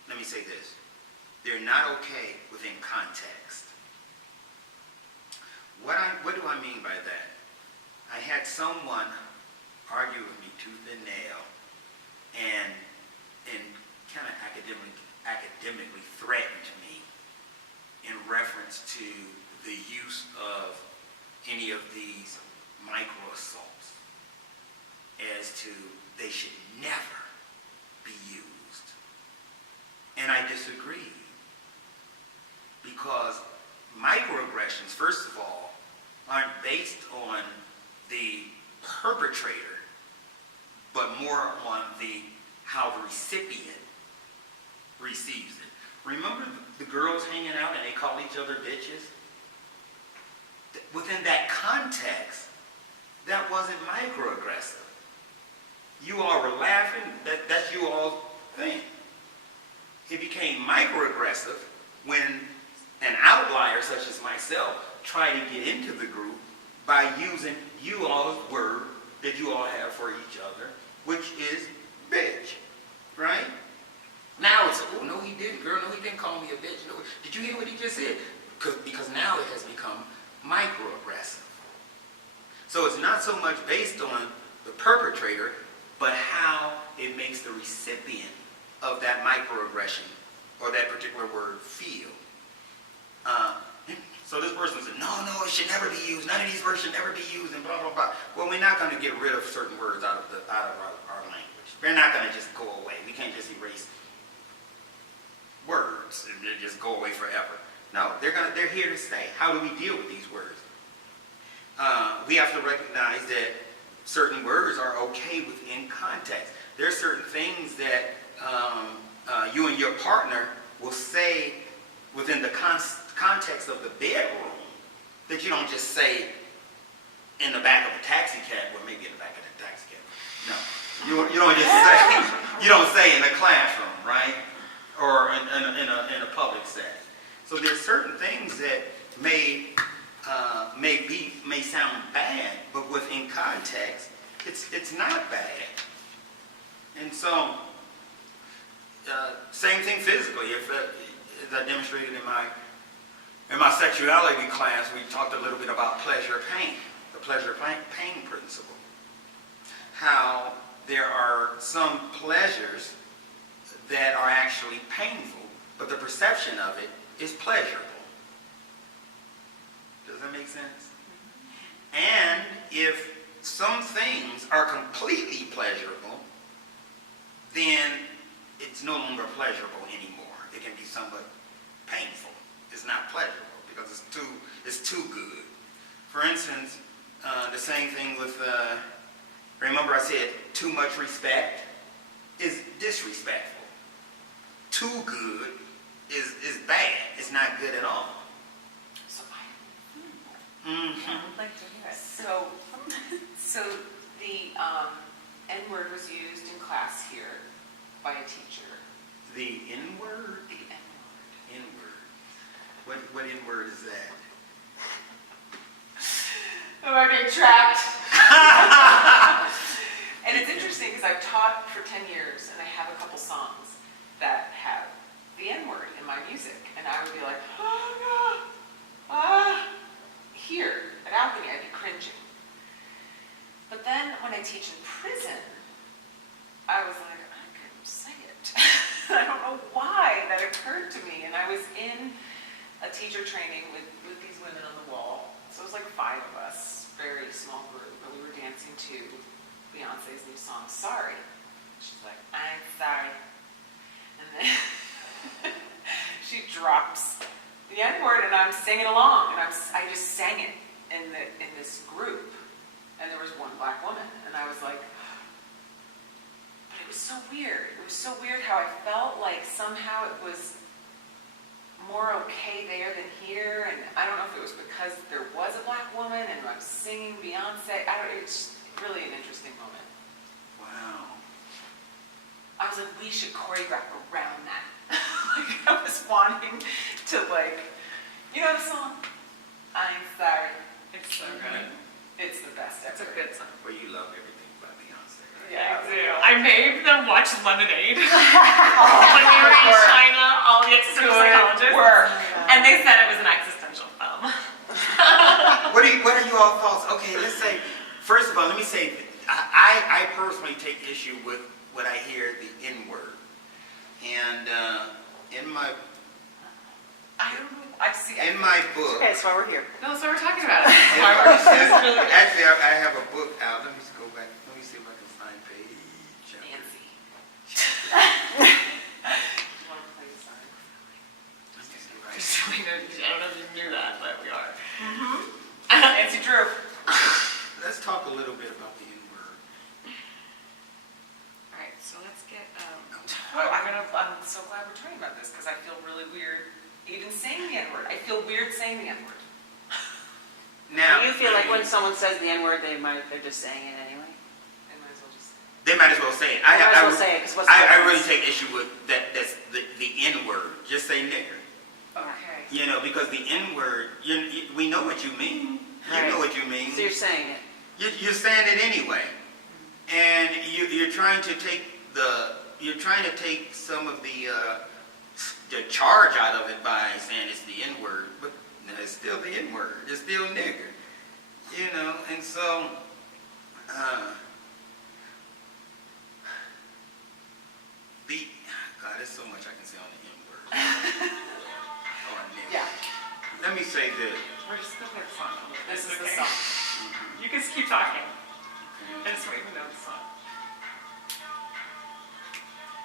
Let me say this: they're not okay within context. What do I mean by that? I had someone argue with me tooth and nail, and kind of academically threatened me in reference to the use of any of these micro assaults, as to they should never be used. And I disagree, because microaggressions, first of all, aren't based on the perpetrator, but more on how the recipient receives it. Remember the girls hanging out and they call each other bitches? Within that context, that wasn't microaggressive. You all were laughing, that's you all's thing. It became microaggressive when an outlier such as myself tried to get into the group by using you all's word that you all have for each other, which is bitch, right? Now it's, oh, no he didn't, girl, no he didn't call me a bitch. No, did you hear what he just said? Because now it has become microaggressive. So it's not so much based on the perpetrator, but how it makes the recipient of that microaggression or that particular word feel. So this person said, no, it should never be used. None of these words should never be used, and blah, blah, blah. Well, we're not going to get rid of certain words out of our language. They're not going to just go away. We can't just erase words and they just go away forever. No, they're here to stay. How do we deal with these words? We have to recognize that certain words are okay within context. There are certain things that you and your partner will say within the context of the bedroom that you don't just say in the back of a taxi cab, well, maybe in the back of the taxi cab. No, you don't just say, you don't say in a classroom, right? Or in a public setting. So there's certain things that may sound bad, but within context, it's not bad. And so, same thing physically. If as I demonstrated in my sexuality class, we talked a little bit about pleasure pain, the pleasure pain principle. How there are some pleasures that are actually painful, but the perception of it is pleasurable. Does that make sense? And if some things are completely pleasurable, then it's no longer pleasurable anymore. It can be somewhat painful. It's not pleasurable because it's too good. For instance, the same thing with, remember I said too much respect is disrespectful. Too good is bad. It's not good at all. So I would like to hear it. So the N-word was used in class here by a teacher. The N-word? The N-word. N-word. What N-word is that? Am I being trapped? And it's interesting because I've taught for 10 years and I have a couple songs that have the N-word in my music. And I would be like, oh no, here at Alchemy, I'd be cringing. But then when I teach in prison, I was like, I couldn't sing it. I don't know why that occurred to me. And I was in a teacher training with these women on the wall. So it was like 5 of us, very small group, and we were dancing to Beyonce's new song, Sorry. She's like, I'm sorry. And then she drops the N-word and I'm singing along. And I just sang it in this group. And there was one black woman. And I was like, but it was so weird. It was so weird how I felt like somehow it was more okay there than here. And I don't know if it was because there was a black woman and I was singing Beyonce. It's really an interesting moment. Wow. I was like, we should choreograph around that. Like, I was wanting to, like, you know the song? I'm sorry. It's so good. It's the best ever. It's a good song. Well, you love everything by Beyonce, right? Yeah, I do. I made them watch Lemonade when we were in China, all the existential psychologists. Work. And they said it was an existential film. What are you all thoughts? Okay, let's say, first of all, let me say, I personally take issue with when I hear the N-word. And in my I don't know. I see. in my book, Okay, that's why we're here. No, that's what we're talking about. actually, I have a book out. Let me just go back. Let me see if I can find page. Nancy. You want to play the song? Right. I don't know if you knew that, but we are. Nancy Drew. Let's talk a little bit about the N-word. All right, so let's get. I'm so glad we're talking about this because I feel really weird even saying the N-word. I feel weird saying the N-word. Now, Do you feel like when someone says the N-word, they're just saying it anyway? I might as well just say it. they might as well say it. They might as well say it, 'cause what's the I really difference? take issue with that. That's the N-word. Just say nigger. Okay. You know, because the N-word, we know what you mean. You Right. know what you mean. So you're saying it. You're saying it anyway, and you're trying to take some of the charge out of it by saying it's the N-word, but it's still the N-word. It's still nigger, you know. And so, God, there's so much I can say on the N-word. Or nigger. Yeah. Let me say this. We're just going to play the song. This is the Okay. song. You can just keep talking. I just want you to know the song.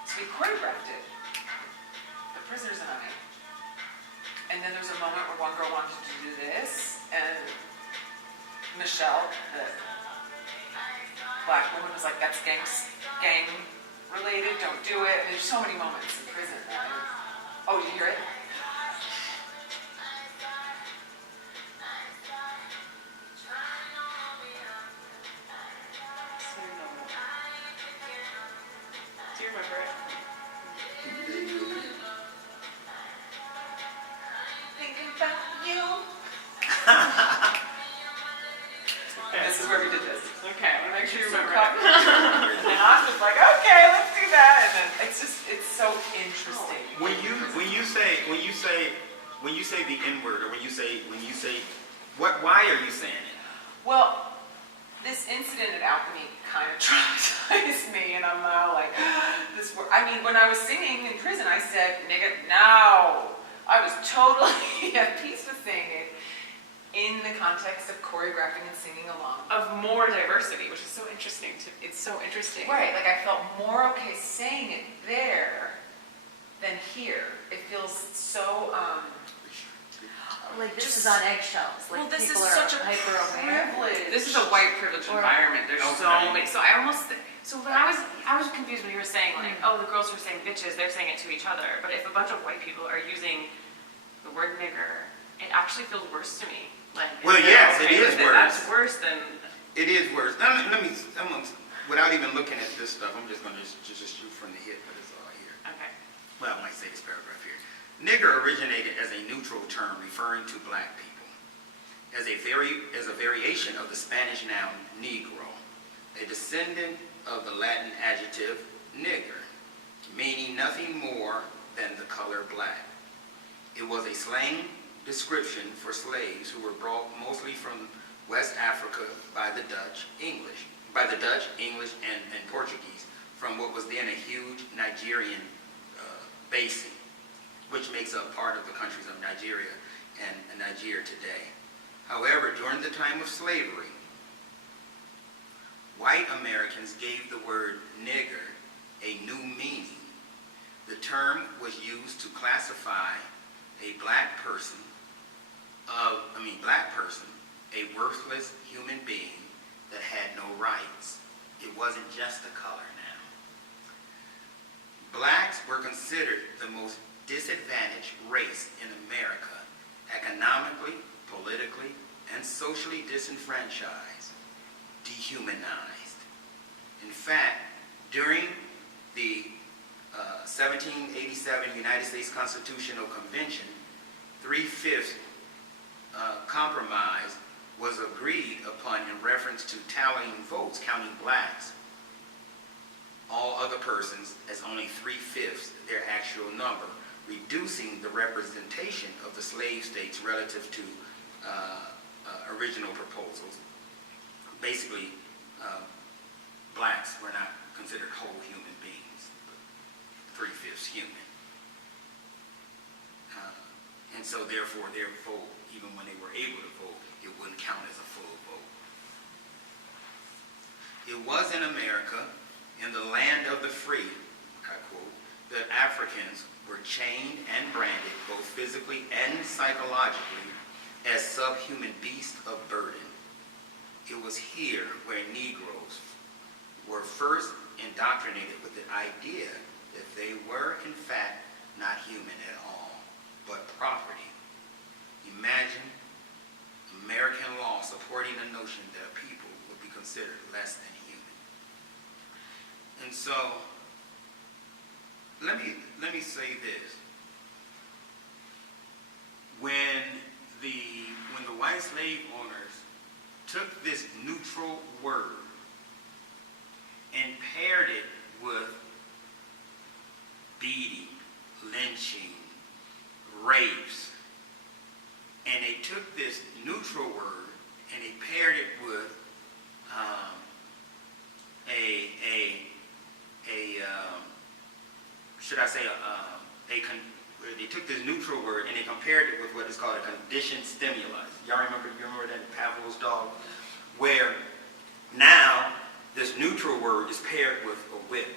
So we choreographed it. The prisoners and I. And then there was a moment where one girl wanted to do this, and Michelle, the black woman, was like, that's gang related, don't do it. There's so many moments in prison. Oh, did you hear it? Do you remember it? Thinking about you. say the N word, or when you say, why are you saying it? Well, this incident at Alchemy kind of traumatized me, and I'm now like, this word. I mean, when I was singing in prison, I said, nigga, no. I was totally at peace with saying it in the context of choreographing and singing along. Of more diversity, which is so interesting. It's so interesting. Right, like I felt more okay saying it there than here. It feels so, Like this is on eggshells. Like well, this is people are such a hyper aware. privilege. This is a white privileged environment. There's so many. So I when I was confused when you were saying like, oh, the girls who are saying bitches, they're saying it to each other. But if a bunch of white people are using the word nigger, it actually feels worse to me. Like, Well, yes, it is worse. That's worse than. It is worse. Let me, without even looking at this stuff, I'm just going to just shoot from the hip, but it's all here. Okay. Well, I might say this paragraph here. Nigger originated as a neutral term referring to black people, as a variation of the Spanish noun negro, a descendant of the Latin adjective nigger, meaning nothing more than the color black. It was a slang description for slaves who were brought mostly from West Africa by the Dutch, English, and Portuguese, from what was then a huge Nigerian basin, which makes up part of the countries of Nigeria and Nigeria today. However, during the time of slavery, white Americans gave the word nigger a new meaning. The term was used to classify a black person, a worthless human being that had no rights. It wasn't just a color now. Blacks were considered the most disadvantaged race in America, economically, politically, and socially disenfranchised, dehumanized. In fact, during the 1787 United States Constitutional Convention, 3/5 compromise was agreed upon in reference to tallying votes, counting blacks, all other persons as only 3/5 their actual number, reducing the representation of the slave states relative to original proposals. Basically, blacks were not considered whole human beings, but 3/5 human. And so therefore their vote, even when they were able to vote, it wouldn't count as a full vote. It was in America, in the land of the free, I quote, that Africans were chained and branded both physically and psychologically as subhuman beasts of burden. It was here where Negroes were first indoctrinated with the idea that they were, in fact, not human at all, but property. Imagine American law supporting the notion that a people would be considered less than human. And so, let me say this. When the white slave owners took this neutral word and paired it with beating, lynching, rapes, and they took this neutral word and they paired it with they took this neutral word and they compared it with what is called a conditioned stimulus. You remember that Pavlov's dog? Where now this neutral word is paired with a whip,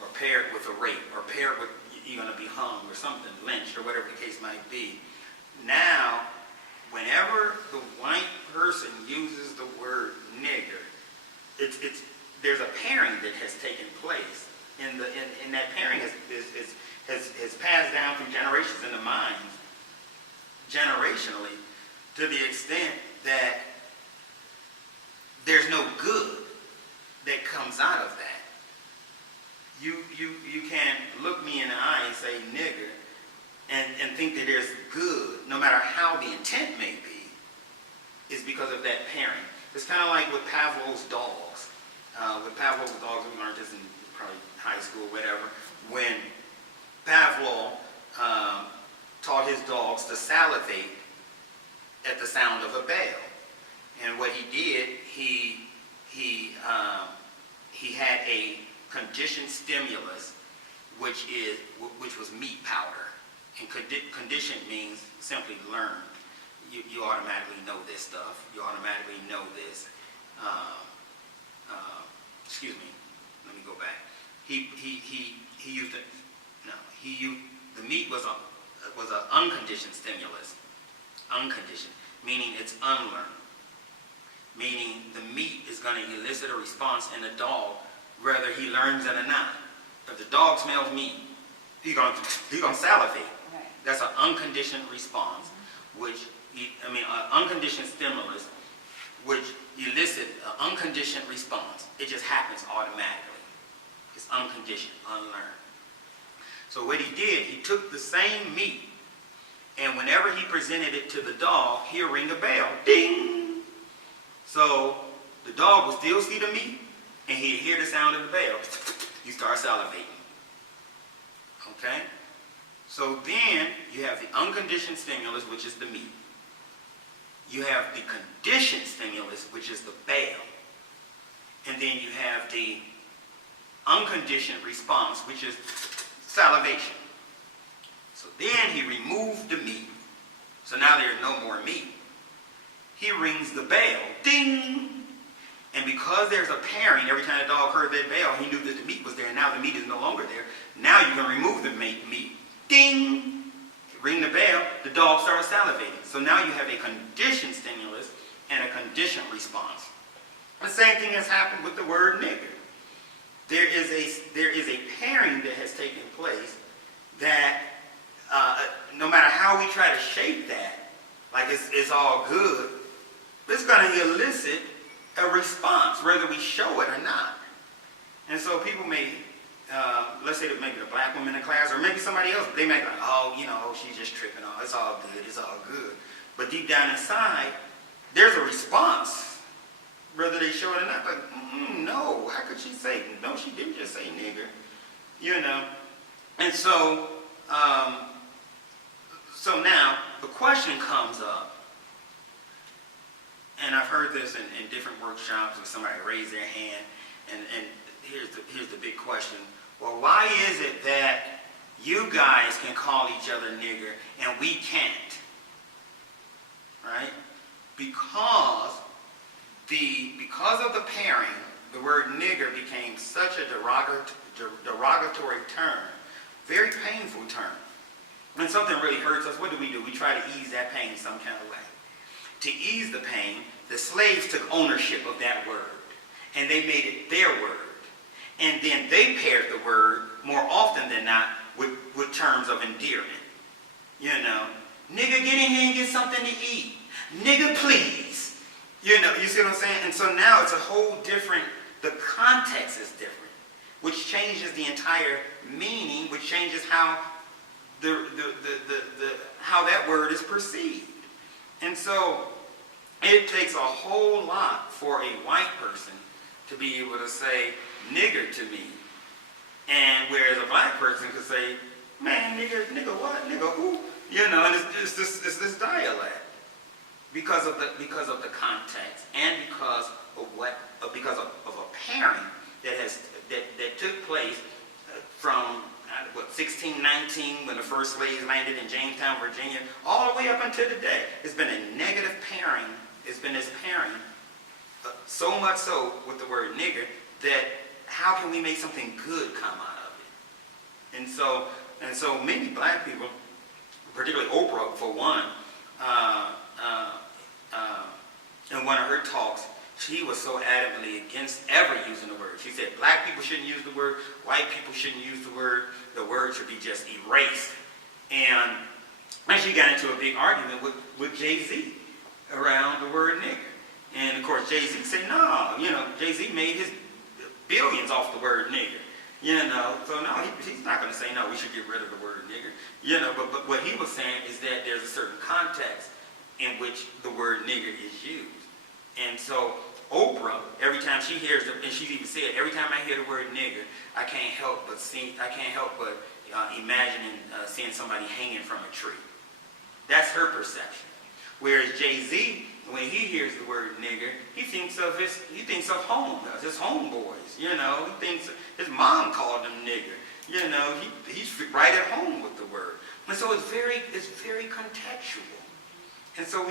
or paired with a rape, or paired with you're going to be hung or something, lynched, or whatever the case might be. Now, whenever the white person uses the word nigger, there's a pairing that has taken place, and that pairing has passed down through generations in the minds, generationally, to the extent that there's no good that comes out of that. You can't look me in the eye and say nigger and think that there's good, no matter how the intent may be, is because of that pairing. It's kind of like with Pavlov's dogs. With Pavlov's dogs, we learned this in probably high school, whatever, when Pavlov taught his dogs to salivate at the sound of a bell. And what he did, he had a conditioned stimulus, which was meat powder. And conditioned means simply learned. You automatically know this stuff. You automatically know this. Excuse me. Let me go back. He used it. No, the meat was an unconditioned stimulus. Unconditioned, meaning it's unlearned. Meaning the meat is going to elicit a response in the dog, whether he learns it or not. If the dog smells meat, he's going to salivate. Right. That's an unconditioned response, an unconditioned stimulus, which elicits an unconditioned response. It just happens automatically. It's unconditioned, unlearned. So what he did, he took the same meat, and whenever he presented it to the dog, he'd ring a bell. Ding! So the dog would still see the meat, and he'd hear the sound of the bell. He starts salivating. Okay? So then you have the unconditioned stimulus, which is the meat. You have the conditioned stimulus, which is the bell. And then you have the unconditioned response, which is salivation. So then he removed the meat. So now there's no more meat. He rings the bell. Ding! And because there's a pairing, every time the dog heard that bell, he knew that the meat was there. And now the meat is no longer there. Now you can remove the meat. Ding! Ring the bell, the dog starts salivating. So now you have a conditioned stimulus and a conditioned response. The same thing has happened with the word nigger. There is a pairing that has taken place that no matter how we try to shape that, like it's all good, it's going to elicit a response, whether we show it or not. And so people may, let's say that maybe the black woman in the class, or maybe somebody else, they may be like, oh, she's just tripping. Oh, it's all good. But deep down inside, there's a response, whether they show it or not. Like, no, how could she say, no, she didn't just say nigger, And so, so now the question comes up, and I've heard this in different workshops where somebody raised their hand, and here's the big question. Well, why is it that you guys can call each other nigger and we can't? Right? Because of the pairing, the word nigger became such a derogatory term, very painful term. When something really hurts us, what do? We try to ease that pain some kind of way. To ease the pain, the slaves took ownership of that word, and they made it their word. And then they paired the word more often than not with terms of endearment. Nigga, get in here and get something to eat. Nigga, please. You see what I'm saying? And so now it's a whole different, the context is different, which changes the entire meaning, which changes how how that word is perceived. And so it takes a whole lot for a white person to be able to say nigger to me, and whereas a black person could say, man, nigger what, nigga who, and it's this dialect because of the context, and because of a pairing that took place from 1619, when the first slaves landed in Jamestown, Virginia, all the way up until today. It's been a negative pairing. It's been this pairing, so much so with the word nigger, that how can we make something good come out of it? And so many black people, particularly Oprah for one, in one of her talks, she was so adamantly against ever using the word. She said black people shouldn't use the word, white people shouldn't use the word should be just erased. And she got into a big argument with Jay-Z around the word nigger. And of course Jay-Z said, no, Jay-Z made his billions off the word nigger. So no, he's not going to say, no, we should get rid of the word nigger. But what he was saying is that there's a certain context in which the word nigger is used. And so Oprah, every time she hears it, and she's even said, every time I hear the word nigger, I can't help but imagining seeing somebody hanging from a tree. That's her perception. Whereas Jay-Z, when he hears the word nigger, he thinks of home, his homeboys. You know, he thinks his mom called him nigger. You know, he's right at home with the word. And so it's very contextual. And so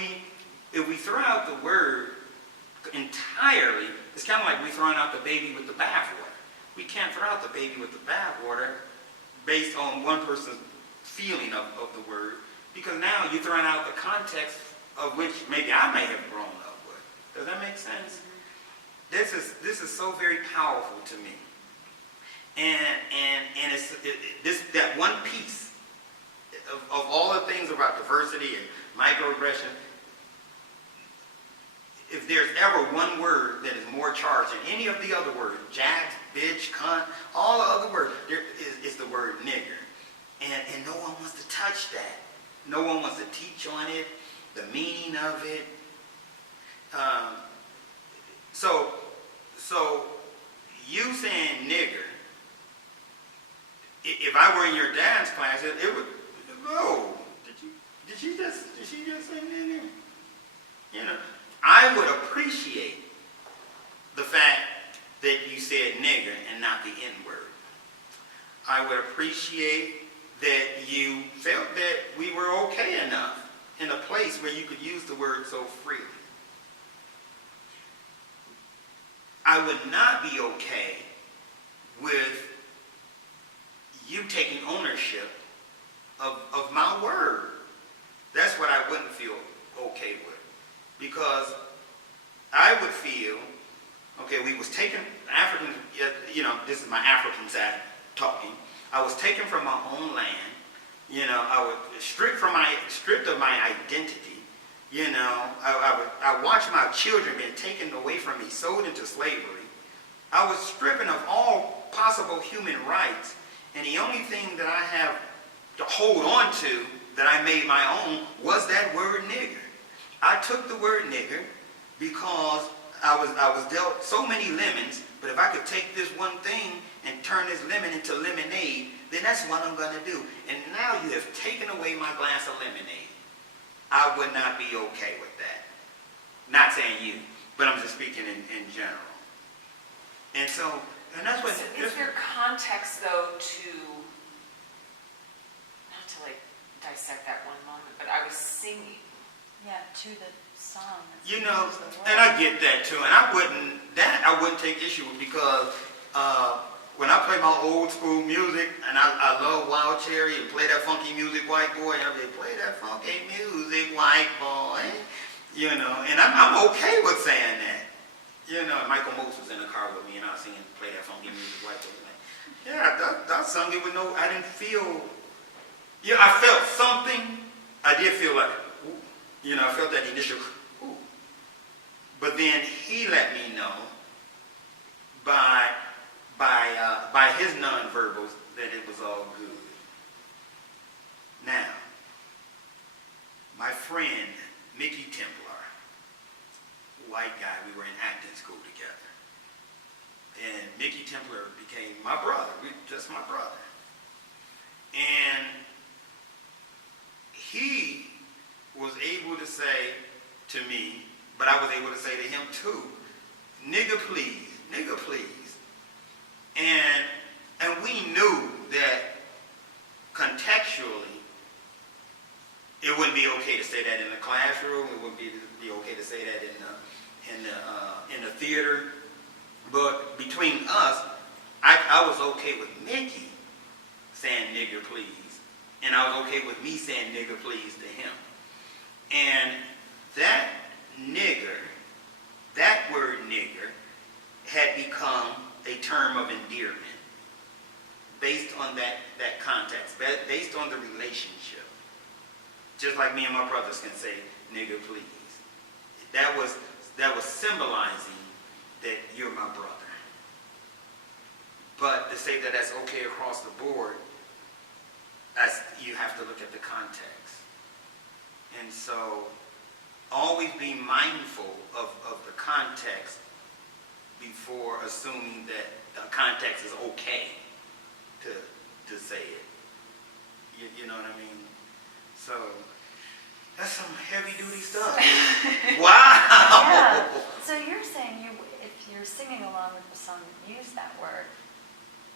if we throw out the word entirely, it's kind of like we throwing out the baby with the bathwater. We can't throw out the baby with the bathwater based on one person's feeling of the word, because now you're throwing out the context of which maybe I may have grown up with. Does that make sense? This is so very powerful to me. And it's that one piece of all the things about diversity and microaggression. If there's ever one word that is more charged than any of the other words, jack, bitch, cunt, all the other words, there is the word nigger. And no one wants to touch that. No one wants to teach on it, the meaning of it. So you saying nigger, if I were in your dance class, it would, oh, did she just say nigger? You know, I would appreciate the fact that you said nigger and not the N-word. I would appreciate that you felt that we were okay enough in a place where you could use the word so freely. I would not be okay with you taking ownership of my word. That's what I wouldn't feel okay with. Because I would feel, okay, we was taken, Africans, you know, this is my African side talking. I was taken from my own land. You know, I was stripped of my identity. You know, I watched my children being taken away from me, sold into slavery. I was stripping of all possible human rights. And the only thing that I have to hold on to that I made my own was that word nigger. I took the word nigger because I was dealt so many lemons, but if I could take this one thing and turn this lemon into lemonade, then that's what I'm going to do. And now you have taken away my glass of lemonade. I would not be okay with that. Not saying you, but I'm just speaking in general. And so, and that's what... So is there context, though, to, not to like dissect that one moment, but I was singing. Yeah, to the song. You know, and I get that too, and I wouldn't take issue with, because when I play my old school music, and I love Wild Cherry and play that funky music, white boy, and I play that funky music, white boy, you know, and I'm okay with saying that. You know, Michael Moose was in the car with me, and I was singing, play that funky music, white boy. Yeah, that sung it with I didn't feel, yeah, I felt something. I did feel like, ooh, you know, I felt that initial, ooh. But then he let me know by his nonverbals that it was all good. Now, my friend, Mickey Templar, white guy, we were in acting school together. And Mickey Templar became my brother, just my brother. And he was able to say to me, but I was able to say to him too, nigga please, nigga please. And we knew that contextually, it wouldn't be okay to say that in the classroom. It wouldn't be okay to say that in the theater. But between us, I was okay with Mickey saying nigger please, and I was okay with me saying nigger please to him. And that nigger, that word nigger, had become a term of endearment based on that context, based on the relationship. Just like me and my brothers can say, nigger please. That was symbolizing that you're my brother. But to say that that's okay across the board, you have to look at the context. And so, always be mindful of the context before assuming that the context is okay to say it. You know what I mean? So, That's some heavy duty stuff. Wow. Yeah. So you're saying if you're singing along with the song that used that word,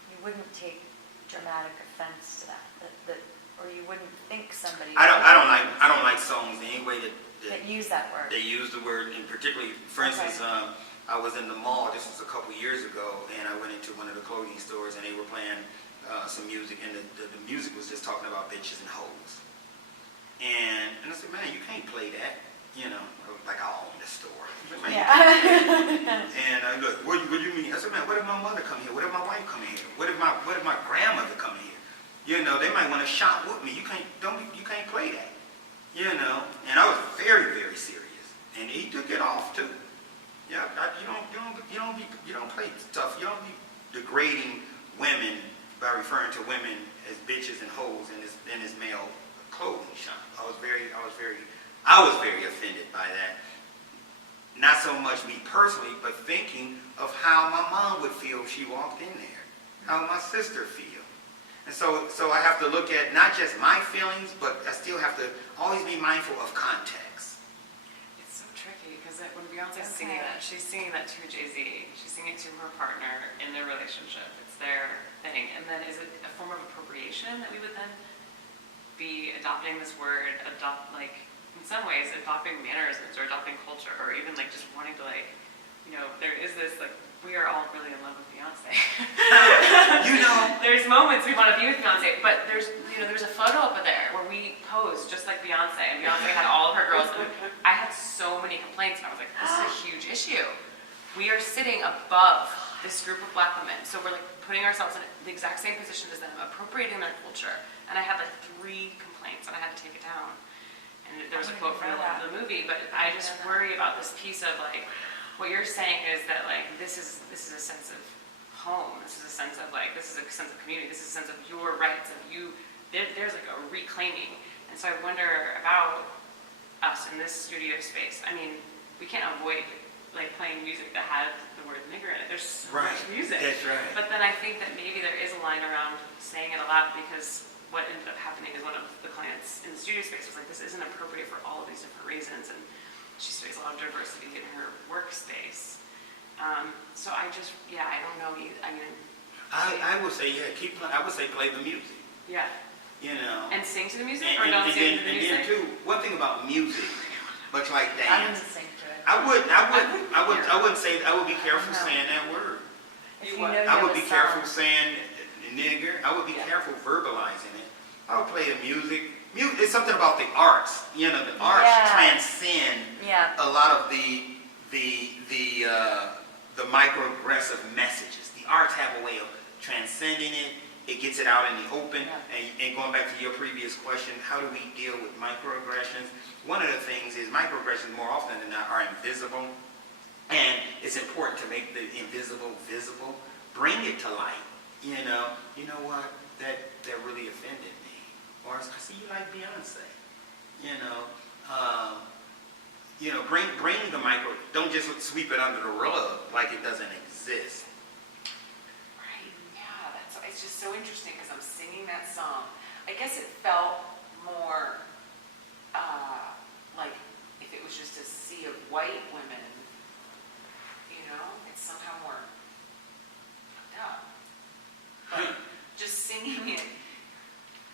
you wouldn't take dramatic offense to that, or you wouldn't think somebody. I don't like songs in any way that use that word. They use the word, and particularly, for instance, I was in the mall. This was a couple years ago, and I went into one of the clothing stores, and they were playing some music, and the music was just talking about bitches and hoes. And I said, man, you can't play that. You know, like I own the store. Man, Yeah. and I look, what do you mean? I said, man, what if my mother come here? What if my wife come here? What if my grandmother come here? You know, they might want to shop with me. You can't play that. You know, and I was very, very serious, and he took it off too. Yeah, you don't play stuff. You don't be degrading women by referring to women as bitches and hoes in this male clothing shop. I was very offended by that. Not so much me personally, but thinking of how my mom would feel if she walked in there, how my sister feel. And so I have to look at not just my feelings, but I still have to always be mindful of context. It's so tricky because when Beyonce's singing that, she's singing that to Jay-Z. She's singing it to her partner in their relationship. It's their thing. And then is it a form of appropriation that we would then be adopting this word, in some ways adopting mannerisms or adopting culture, or even like just wanting to there is this we are all really in love with Beyonce. There's moments we want to be with Beyonce, but there's a photo up there where we posed just like Beyonce, and Beyonce had all of her girls, and I had so many complaints, and I was like, this is a huge issue. We are sitting above this group of black women, so we're putting ourselves in the exact same position as them, appropriating their culture, and I had 3 complaints, and I had to take it down. And there was a quote from the movie, but I just worry about this piece of what you're saying is that this is a sense of home. This is a sense of this is a sense of community. This is a sense of your rights, of you. There's a reclaiming. And so I wonder about us in this studio space. I mean, we can't avoid playing music that had the word nigger in it. There's so much music. That's right. But then I think that maybe there is a line around saying it a lot, because what ended up happening is one of the clients in the studio space was this isn't appropriate for all of these different reasons, and she studies a lot of diversity in her workspace. So I don't know. I mean, I would say I would say play the music. Yeah. You know. And sing to the music, or don't sing to the music. And then too, one thing about music, much like I'm dance, gonna sing to it. I wouldn't say. I would be careful saying that word. If you know I would be the careful song. saying nigger. I would be careful verbalizing it. I would play the music. It's something about the arts. You know, the arts transcend a lot of the microaggressive messages. The arts have a way of transcending it. It gets it out in the open. And going back to your previous question, how do we deal with microaggressions? One of the things is microaggressions more often than not are invisible. And it's important to make the invisible visible. Bring it to light. You know what? That really offended me. Or I see you like Beyonce. Bring the micro. Don't just sweep it under the rug like it doesn't exist. Right, yeah, it's just so interesting because I'm singing that song. I guess it felt more like if it was just a sea of white women, it's somehow more fucked up. But just singing it,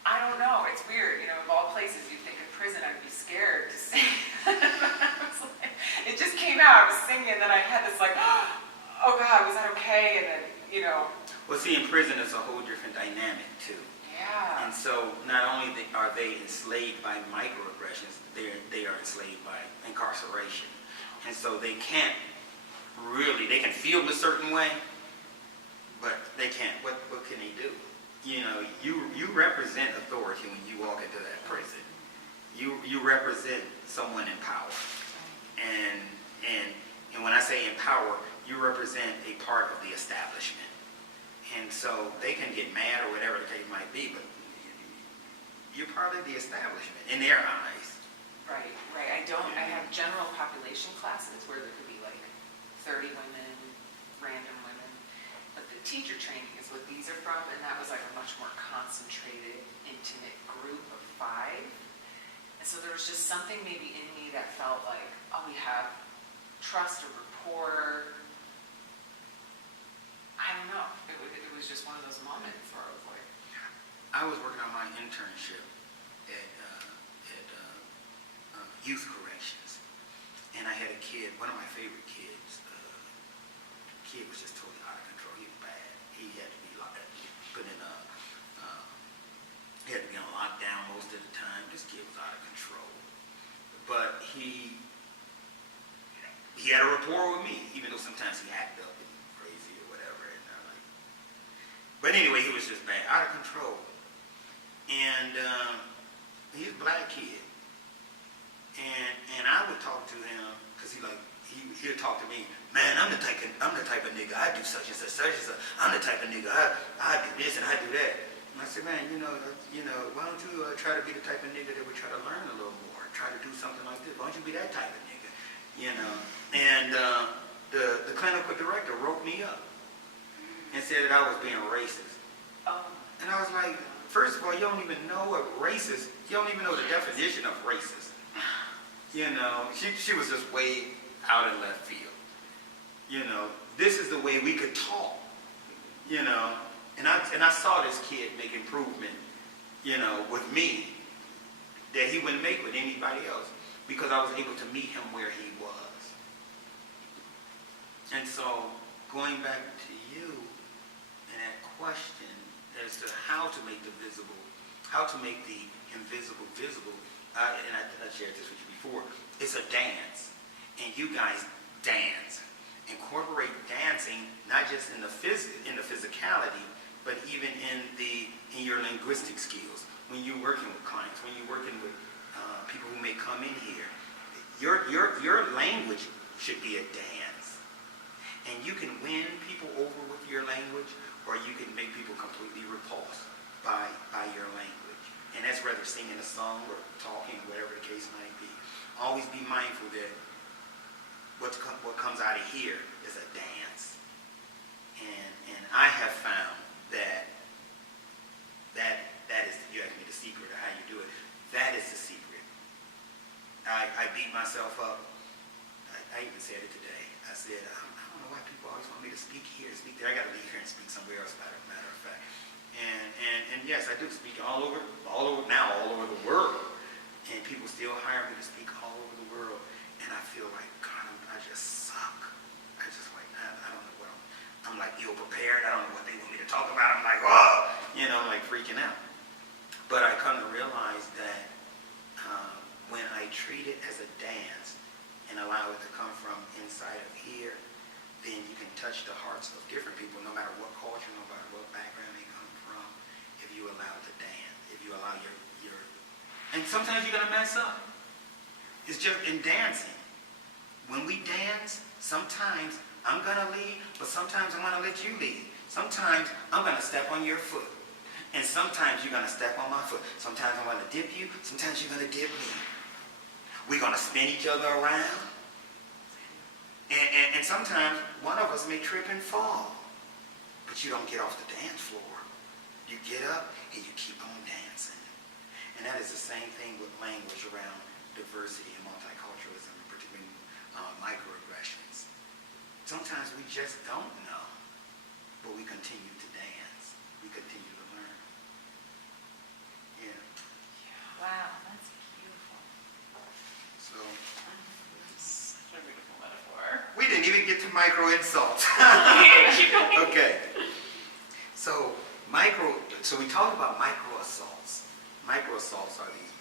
I don't know, it's weird, of all places you'd think of prison, I'd be scared to sing. It just came out, I was singing, and then I had this oh God, was that okay? And then, Well, see, in prison it's a whole different dynamic too. Yeah. And so not only are they enslaved by microaggressions, they are enslaved by incarceration. And so they can feel a certain way, but they can't, what can they do? You represent authority when you walk into that prison. You represent someone in power. And when I say in power, you represent a part of the establishment. And so they can get mad or whatever the case might be, but you're part of the establishment in their eyes. Right. I have general population classes where there could be 30 women, random women. But the teacher training is what these are from, and that was a much more concentrated, intimate group of 5. And so there was just something maybe in me that felt like, oh, we have trust or rapport. I don't know. It was just one of those moments where I was like, I was working on my internship at youth corrections, and I had a kid, one of my favorite kids. The kid was just totally out of control. He was bad. He had to be put in he had to be on lockdown most of the time. This kid was out of control, but he had a rapport with me, even though sometimes he acted up and crazy or whatever. And but anyway, he was just bad, out of control. And he's a black kid. And I would talk to him, because he'd talk to me, man, I'm the type of nigga, I do such and such, such and such. I'm the type of nigga, I do this and I do that. And I said, man, why don't you try to be the type of nigga that would try to learn a little more, try to do something like this. Why don't you be that type of nigga? And the clinical director wrote me up and said that I was being racist. And I was like, first of all, you don't even know what racist, you don't even know the definition of racist. She was just way out in left field. This is the way we could talk. And I saw this kid make improvement, with me that he wouldn't make with anybody else, because I was able to meet him where he was. And so, going back to you and that question as to how to make the visible, how to make the invisible visible, and I shared this with you before, it's a dance. And you guys dance. Incorporate dancing, not just in the physicality, but even in your linguistic skills. When you're working with clients, when you're working with people who may come in here, your language should be a dance. And you can win people over with your language, or you can make people completely repulsed by your language. And that's whether singing a song or talking, whatever the case might be. Always be mindful that what comes out of here is a dance. And I have found that is, you asked me the secret of how you do it, that is the secret. I beat myself up. I even said it today. I said, I don't know why people always want me to speak here, speak there. I got to leave here and speak somewhere else, matter of fact. And yes, I do speak all over the world. And people still hire me to speak all over the world. And I feel like, God, I just suck. I just like, I don't know what I'm like ill prepared. I don't know what they want me to talk about. I'm like, oh, I'm like freaking out. But I come to realize that when I treat it as a dance and allow it to come from inside of here, then you can touch the hearts of different people, no matter what culture, no matter what background they come from, if you allow it to dance, if you allow your and sometimes you're going to mess up. It's just in dancing. When we dance, sometimes I'm going to lead, but sometimes I'm going to let you lead. Sometimes I'm going to step on your foot. And sometimes you're going to step on my foot. Sometimes I'm going to dip you. Sometimes you're going to dip me. We're going to spin each other around. And sometimes one of us may trip and fall. But you don't get off the dance floor. You get up and you keep on dancing. And that is the same thing with language around diversity and multiculturalism, particularly microaggressions. Sometimes we just don't know, but we continue to dance. We continue to learn. Yeah. Wow, that's beautiful. So, Such a beautiful metaphor. we didn't even get to micro insults. Okay. So we talked about micro assaults. Micro assaults are these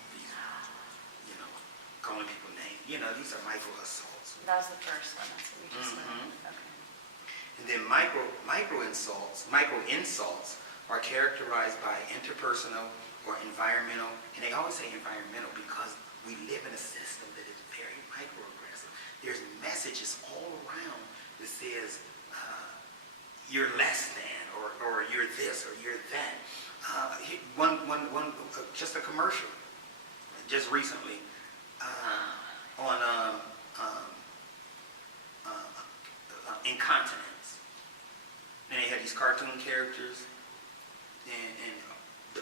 calling people names. These are micro assaults. That was the first one. That's what we just went over. Okay. And then micro insults are characterized by interpersonal or environmental, and they always say environmental because we live in a system that is very microaggressive. There's messages all around that says you're less than, or you're this, or you're that. Just a commercial, just recently, on incontinence. And they had these cartoon characters, and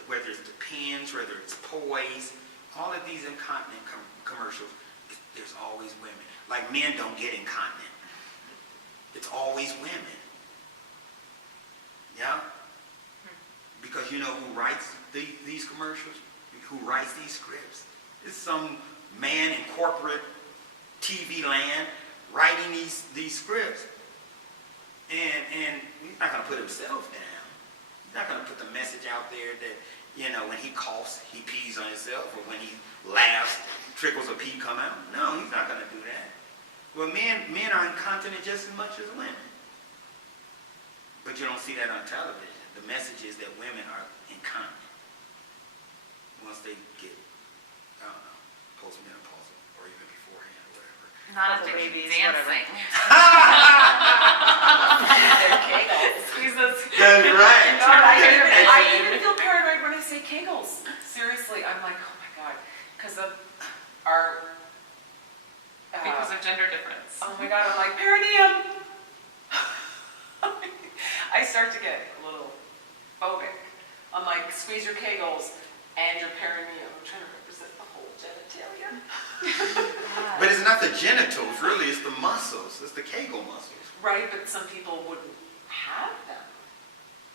whether it's the pens, whether it's poise, all of these incontinent commercials, there's always women. Like men don't get incontinent. It's always women. Yeah? Because you know who writes these commercials? Who writes these scripts? It's some man in corporate TV land writing these scripts. And he's not going to put himself down. He's not going to put the message out there that, you know, when he coughs, he pees on himself, or when he laughs, trickles of pee come out. No, he's not going to do that. Well, men are incontinent just as much as women. But you don't see that on television. The message is that women are incontinent once they get, I don't know, postmenopausal or even beforehand or whatever. Not the addiction, babies, dancing. Squeeze those. That's right. God, I even feel paranoid when I say Kegels. Seriously, I'm like, oh my God, because of our... Because of gender difference. Oh my God, I'm like, perineum! I start to get a little phobic. I'm like, squeeze your Kegels and your perineum. I'm trying to represent the whole genitalia. But it's not the genitals, really. It's the muscles. It's the Kegel muscles. Right, but some people wouldn't have them.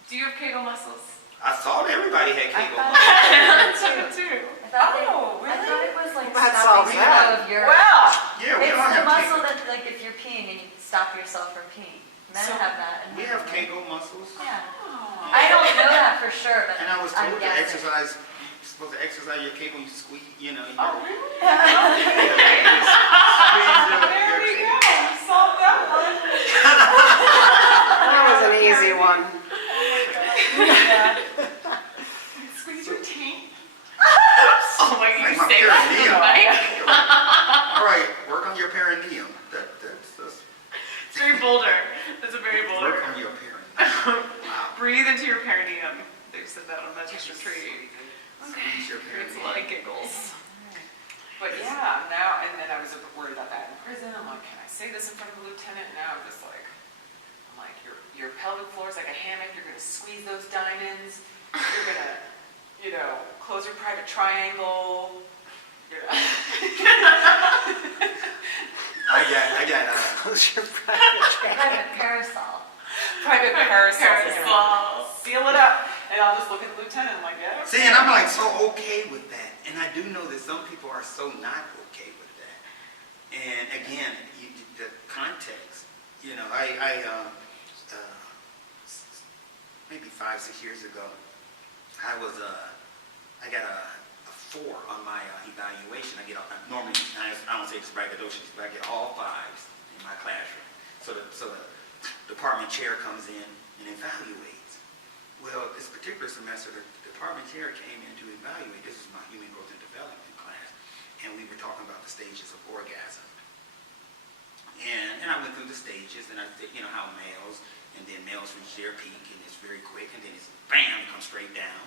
Do you have Kegel muscles? I thought everybody had Kegel I muscles. Too. I thought it was like stopping the flow of urine. Well, Yeah, we It's all the have muscle Kegel. that, like, if you're peeing and you stop yourself from peeing. Men So, have that. And We women have don't. Kegel muscles. Yeah. oh. I don't know that for sure, but And I was I'm told to guessing. exercise, you're supposed to exercise your Kegel, you squeeze, you know. You Oh, gotta- really? squeeze your There we Kegel. go. Solved that one. That was an easy one. Squeeze your taint. Oh my God, you Like my say that perineum. on the mic? All right, work on your perineum. That's It's very Boulder. That's a very Boulder. work on your perineum. Wow. Breathe into your perineum. They said that on meditation retreat. Squeeze your Creates a lot of perineum. giggles. But yeah, now, and then I was a bit worried about that in prison. I'm like, can I say this in front of a lieutenant? Now I'm just like, your pelvic floor is like a hammock. You're going to squeeze those diamonds. You're going to, you know, close your private triangle. You're gonna I got Close your private Private parasol. private parasol. Parasol. Seal it up. And I'll just look at the lieutenant. I'm like, yeah. See, and I'm like so okay with that. And I do know that some people are so not okay with that. And again, the context, you know, maybe 5-6 years ago, I got a 4 on my evaluation. Normally, I don't say it's braggadocious, but I get all 5s in my classroom. So the department chair comes in and evaluates. Well, this particular semester, the department chair came in to evaluate. This is my human growth and development class, and we were talking about the stages of orgasm. And I went through the stages, and I said, you know, how males, and then males reach their peak, and it's very quick, and then it's bam, it comes straight down.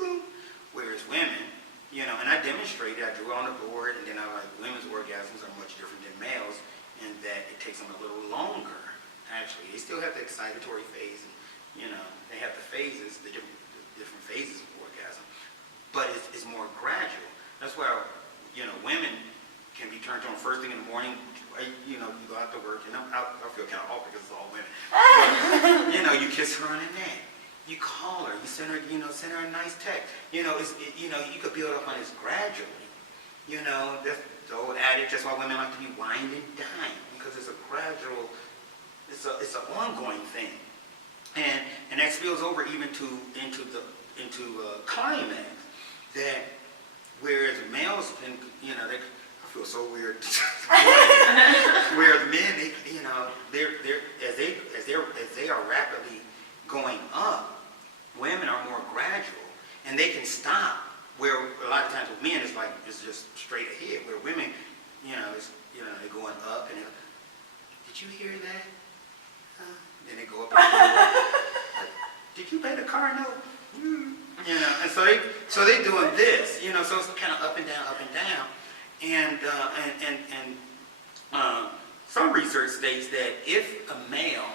Boom. Whereas women, you know, and I demonstrated, I drew on the board, and then I was like, women's orgasms are much different than males, and that it takes them a little longer, actually. They still have the excitatory phase, and, you know, they have the phases, the different phases of orgasm, but it's more gradual. That's why, you know, women can be turned on first thing in the morning. You know, you go out to work, and I feel kind of awkward because it's all women. But, you know, you kiss her on the neck. You call her. You send her, send her a nice text. You know, you could build up on this gradually. You know, that's the old adage. That's why women like to be wined and dined, because it's a gradual. It's an ongoing thing, and that spills over even into climax. That whereas males can, you know, I feel so weird. Whereas men, as they are rapidly going up, women are more gradual, and they can stop. Where a lot of times with men, it's just straight ahead. Where women, they're going up, and did you hear that? Then they go up. Did you pay the car note? You know, and so they're doing this. You know, so it's kind of up and down, and some research states that if a male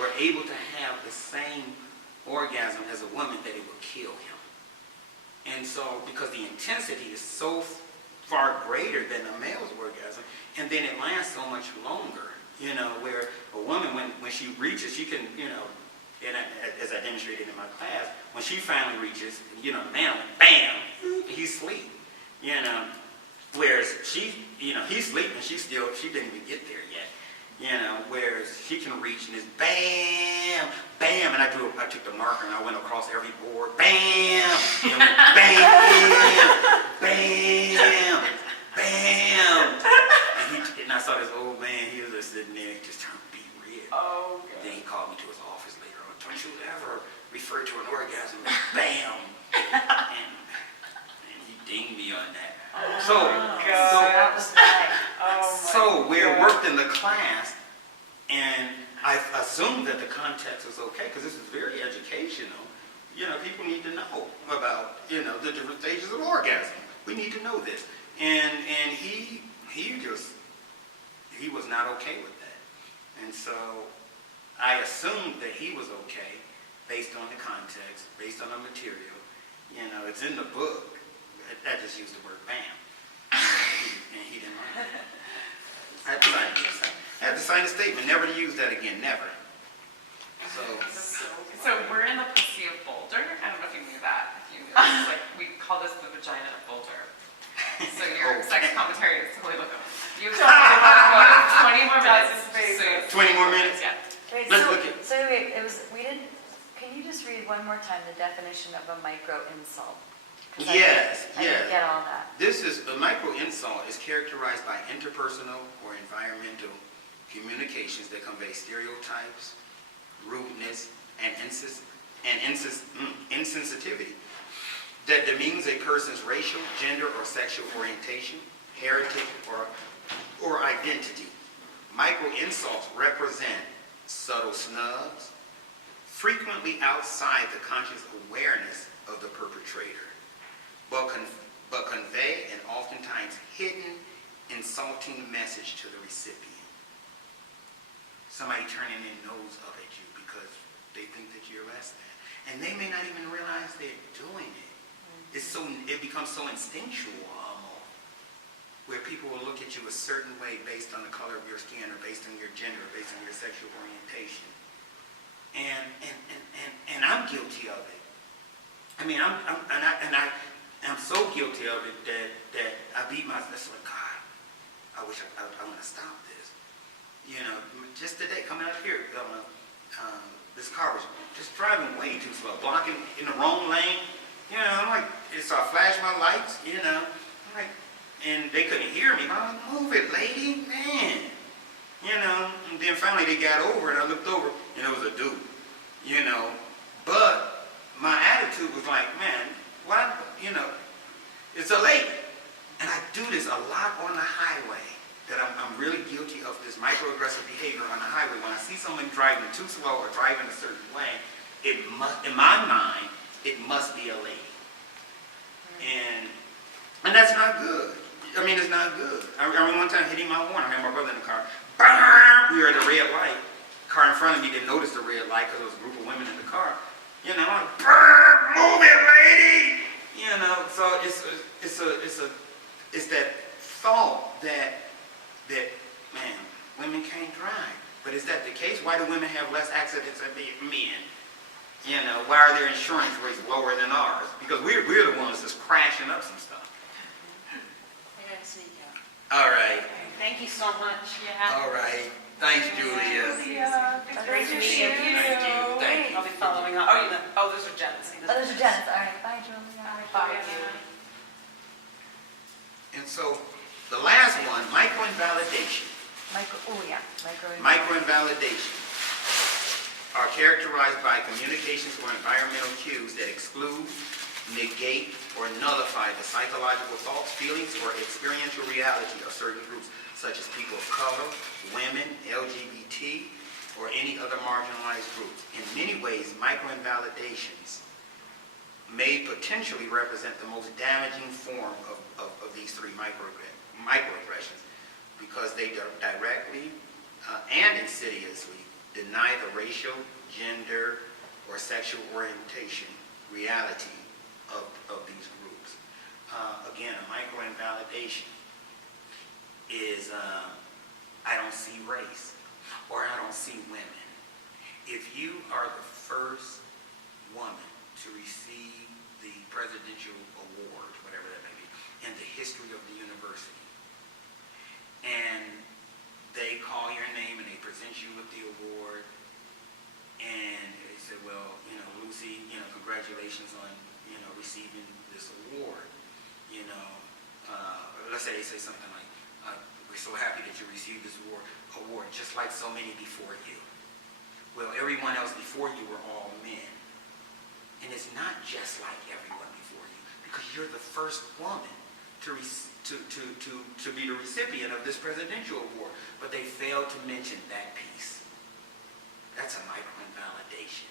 were able to have the same orgasm as a woman, that it would kill him. And so, because the intensity is so far greater than a male's orgasm, and then it lasts so much longer, you know, where a woman, when she reaches, she can, you know, and as I demonstrated in my class, when she finally reaches, you know, man, bam, he's asleep, you know, whereas she, you know, he's sleeping, she didn't even get there yet, you know, whereas she can reach and it's bam, bam, and I took the marker and I went across every board, bam, and went bam, bam, bam, and I saw this old man, he was just sitting there, he just turned Be Real. Oh, God. Then he called me to his office later on, don't you ever refer to an orgasm as bam, and he dinged me on that. That was fine. So we're worked in the class, and I assumed that the context was okay because this is very educational. You know, people need to know about, you know, the different stages of orgasm. We need to know this, and he was not okay with that, and so I assumed that he was okay based on the context, based on the material. You know, it's in the book. I just used the word bam. And he didn't like it. I had to sign a statement, never to use that again, never. So we're in the pussy of Boulder. I don't know if you knew that. If you knew this, like, we call this the vagina of Boulder. So your sex commentary is totally looking. You have 20 more minutes. 20 more minutes? Yeah. Wait, Let's look at. so wait, can you just read one more time the definition of a micro insult? Yes, I didn't get all that. This is a micro insult is characterized by interpersonal or environmental communications that convey stereotypes, rudeness, and insensitivity that demeans a person's racial, gender, or sexual orientation, heritage, or identity. Micro insults represent subtle snubs, frequently outside the conscious awareness of the perpetrator, but convey an oftentimes hidden, insulting message to the recipient. Somebody turning their nose up at you because they think that you're less than. And they may not even realize they're doing it. It becomes so instinctual almost, where people will look at you a certain way based on the color of your skin or based on your gender or based on your sexual orientation. And I'm guilty of it. I mean, I'm so guilty of it that I beat myself. Like, God, I wish I want to stop this. You know, just today coming up here, this car was just driving way too slow, blocking in the wrong lane. You know, I'm like, so I flashed my lights. You know, I'm like, and they couldn't hear me. I'm like, move it, lady, man. You know, and then finally they got over it. I looked over, and it was a dude. You know, but my attitude was like, man, what? You know, it's a lady. And I do this a lot on the highway, that I'm really guilty of this microaggressive behavior on the highway. When I see someone driving too slow or driving a certain way, it must, in my mind, it must be a lady. And that's not good. I mean, it's not good. I remember one time hitting my horn. I had my brother in the car. We were at a red light. Car in front of me didn't notice the red light because there was a group of women in the car. You know, I'm like, move it, lady. You know, so it's that thought that man, women can't drive. But is that the case? Why do women have less accidents than men? You know, why are their insurance rates lower than ours? Because we're the ones that's crashing up some stuff. I gotta sneak out. All right. Thank you so much. Yeah. All right. Thanks, Julia. Great to meet you. Thank you. I'll be following up. Oh, those are Jen's. Oh, those are Jen's. All right. Bye, Julia. Bye, Julia. And so the last one, micro-invalidation. Micro-invalidation are characterized by communications or environmental cues that exclude, negate, or nullify the psychological thoughts, feelings, or experiential reality of certain groups, such as people of color, women, LGBT, or any other marginalized groups. In many ways, micro-invalidations may potentially represent the most damaging form of these three microaggressions because they directly and insidiously deny the racial, gender, or sexual orientation reality of these groups. invalidation is I don't see race, or I don't see women. If you are the first woman to receive the presidential award, whatever that may be, in the history of the university, and they call your name and they present you with the award, and they say, well, you know, Lucy, you know, congratulations on, you know, receiving this award. You know, let's say they say something like, we're so happy that you received this award, just like so many before you. Well, everyone else before you were all men. And it's not just like everyone before you, because you're the first woman to be the recipient of this presidential award. But they failed to mention that piece. That's a micro-invalidation.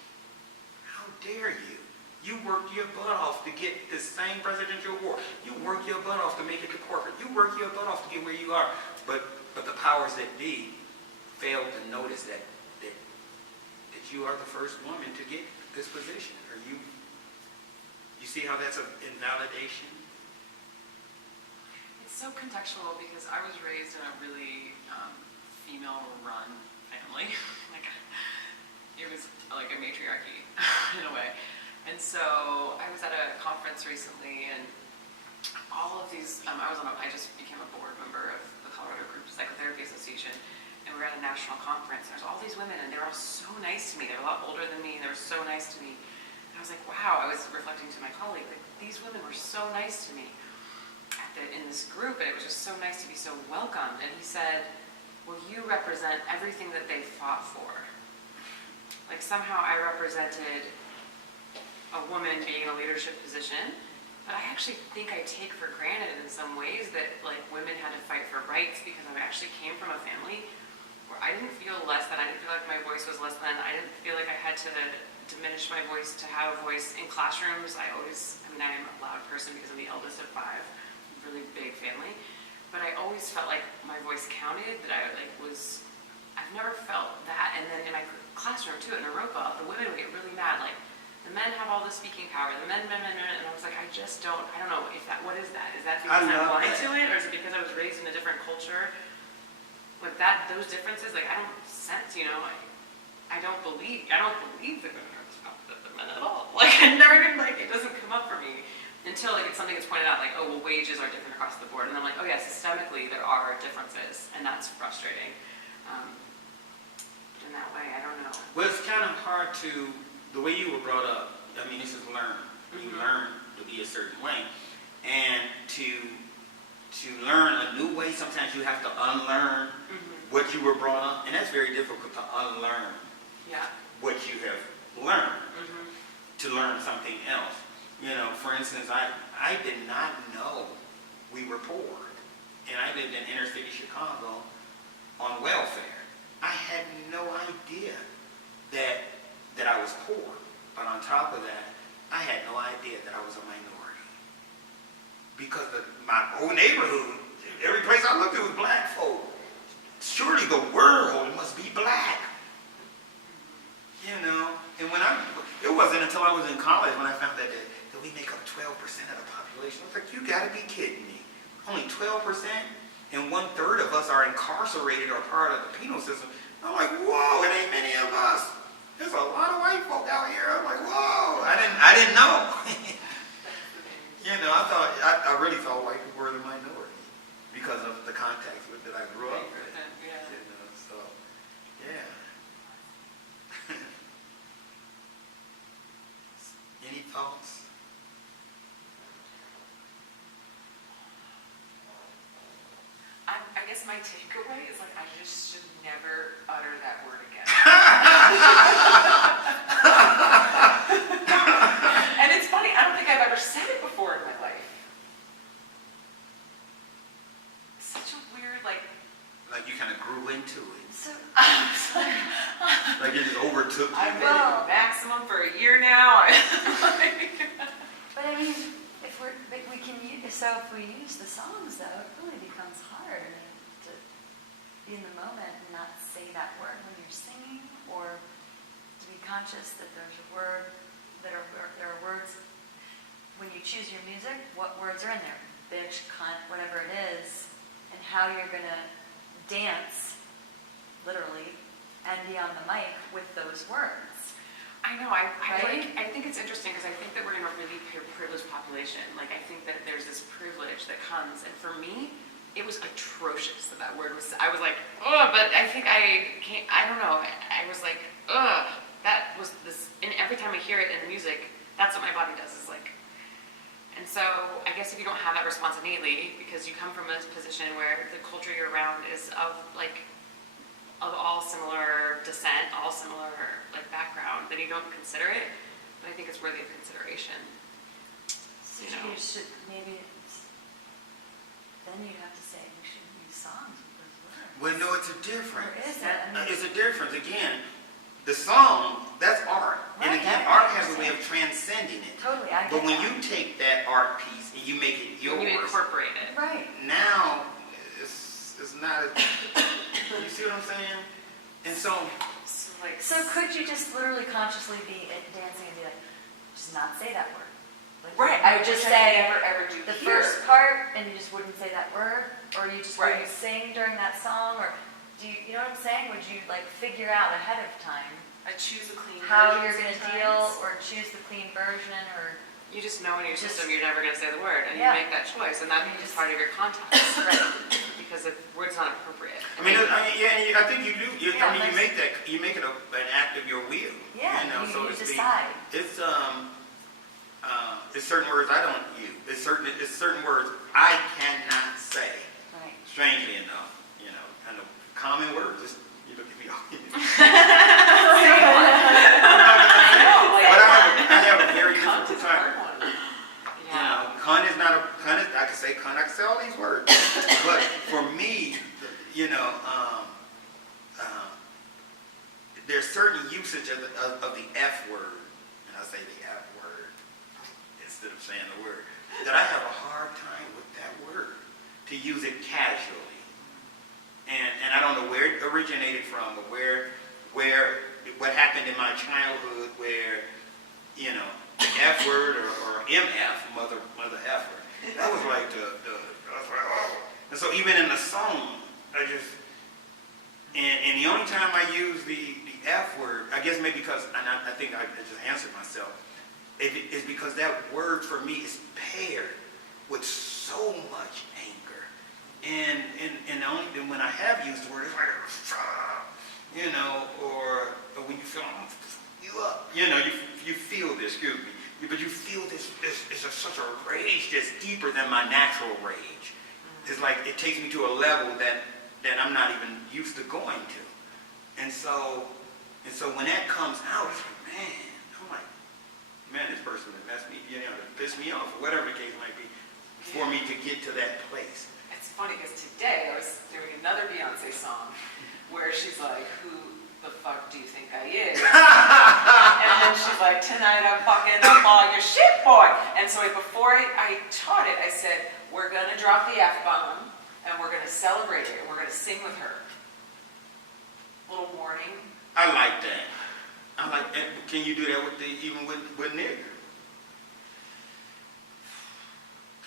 How dare you? You worked your butt off to get this same presidential award. You worked your butt off to make it to corporate. You worked your butt off to get where you are. But the powers that be failed to notice that you are the first woman to get this position. Or you see how that's an invalidation? It's so contextual because I was raised in a really female-run family. Like, it was like a matriarchy in a way. And so I was at a conference recently, and all of these, I just became a board member of the Colorado Group Psychotherapy Association, and we were at a national conference. There's all these women, and they were all so nice to me. They were a lot older than me, and they were so nice to me. And I was like, wow, I was reflecting to my colleague, like, these women were so nice to me in this group, and it was just so nice to be so welcomed. And he said, well, you represent everything that they fought for. Like, somehow I represented a woman being in a leadership position, but I actually think I take for granted in some ways that, like, women had to fight for rights, because I actually came from a family where I didn't feel less than, I didn't feel like my voice was less than, I didn't feel like I had to diminish my voice to have a voice in classrooms. I am a loud person because I'm the eldest of 5, really big family, but I always felt like my voice counted, that I've never felt that. And then in my classroom too, in Europa, the women would get really mad, like, the men have all the speaking power, the men, and I was like, I don't know, what is that? Is that because I'm blind to it, or is it because I was raised in a different culture? Like those differences, like, I don't sense, you know, I don't believe the women are the men at all. Like, I never even, like, it doesn't come up for me until, like, it's something that's pointed out, like, oh, well, wages are different across the board. And I'm like, oh yeah, systemically there are differences, and that's frustrating. But in that way, I don't know. Well, it's kind of hard to, the way you were brought up, I mean, this is learned. You learn to be a certain way. And to learn a new way, sometimes you have to unlearn what you were brought up. And that's very difficult, to unlearn what you have learned to learn something else. You know, for instance, I did not know we were poor. And I lived in inner city Chicago on welfare. I had no idea that I was poor. But on top of that, I had no idea that I was a minority. Because my whole neighborhood, every place I looked at was black folk. Surely the world must be black. You know, and it wasn't until I was in college when I found that we make up 12% of the population. I was like, you gotta be kidding me. Only 12%? And 1/3 of us are incarcerated or part of the penal system. I'm like, whoa, it ain't many of us. There's a lot of white folk out here. I'm like, whoa, I didn't know. You know, I really thought white people were the minority because of the context that I grew up with. Yeah. You know, so, yeah. Any thoughts? I guess my takeaway is, like, I just should never utter that word again. And it's funny, I don't think I've ever said it before in my life. Such a weird, like you kind of grew into it. So, Like it just overtook you. I've been at maximum for a year now. but I mean, if we use the songs, though, it really becomes hard, I mean, to be in the moment and not say that word when you're singing, or to be conscious that there's a word, there are words, when you choose your music, what words are in there? bitch, cunt, whatever it is, and how you're going to dance, literally, and be on the mic with those words. I know, I think it's interesting because I think that we're in a really privileged population. Like, I think that there's this privilege that comes, and for me, it was atrocious that word was, I was like, oh, but I think I can't, I don't know, I was like, ugh, that was this, and every time I hear it in the music, that's what my body does, is like, and so I guess if you don't have that response innately, because you come from a position where the culture you're around is of all similar descent, all similar like background, then you don't consider it, but I think it's worthy of consideration. So you should, maybe then you have to say we shouldn't use songs with those words. Well, no, it's a difference. Or is it? I mean, It's a difference. Again, the song, that's art. And Right, again, I art has a way of understand. transcending it. Totally, I get But when that. you take that art piece and you make it yours, When you incorporate it. Right. now it's not. You see what I'm saying? And so, So could you just literally consciously be dancing and be like, just not say that word? Like, Right, I would just which I say never ever do the here. first part, and you just wouldn't say that word, or you just Right. wouldn't sing during that song, or do you know what I'm saying? Would you like figure out ahead of time I choose a clean how version you're going to sometimes. deal, or choose the clean version, or You just know in your Just- system you're never going to say the word, and Yeah. you make that choice, and that You becomes just- part of your context, right? because the word's not appropriate. yeah, and I think you do. Yeah, You make it an act of your will. Yeah, you know, you so to speak. decide. It's certain words I don't use. It's certain words I cannot say. Right. Strangely enough, kind of common words. Just, you look at me. But I have a very difficult time. Yeah. Cunt is not a cunt. I can say cunt. I can say all these words. But for me, there's certain usage of the F word, and I say the F word instead of saying the word, that I have a hard time with that word, to use it casually. And I don't know where it originated from, or what happened in my childhood where, the F word or MF, mother F word, that was like I was like, oh. And so even in the song, and the only time I use the F word, I guess maybe because, and I think I just answered myself, is because that word for me is paired with so much anger. And when I have used the word, it's like, or when you feel, you up, you feel this, excuse me, but you feel this it's such a rage that's deeper than my natural rage. It's like it takes me to a level that I'm not even used to going to. And so when that comes out, it's like, man, this person would mess me, piss me off, or whatever the case might be, for me to get to that place. It's funny because today I was doing another Beyonce song where she's like, who the fuck do you think I is? And then she's like, tonight I'm fucking up all your shit, boy. And so before I taught it, I said, we're going to drop the F-bomb and we're going to celebrate it and we're going to sing with her. Little warning. I like that. Can you do that even with nigger?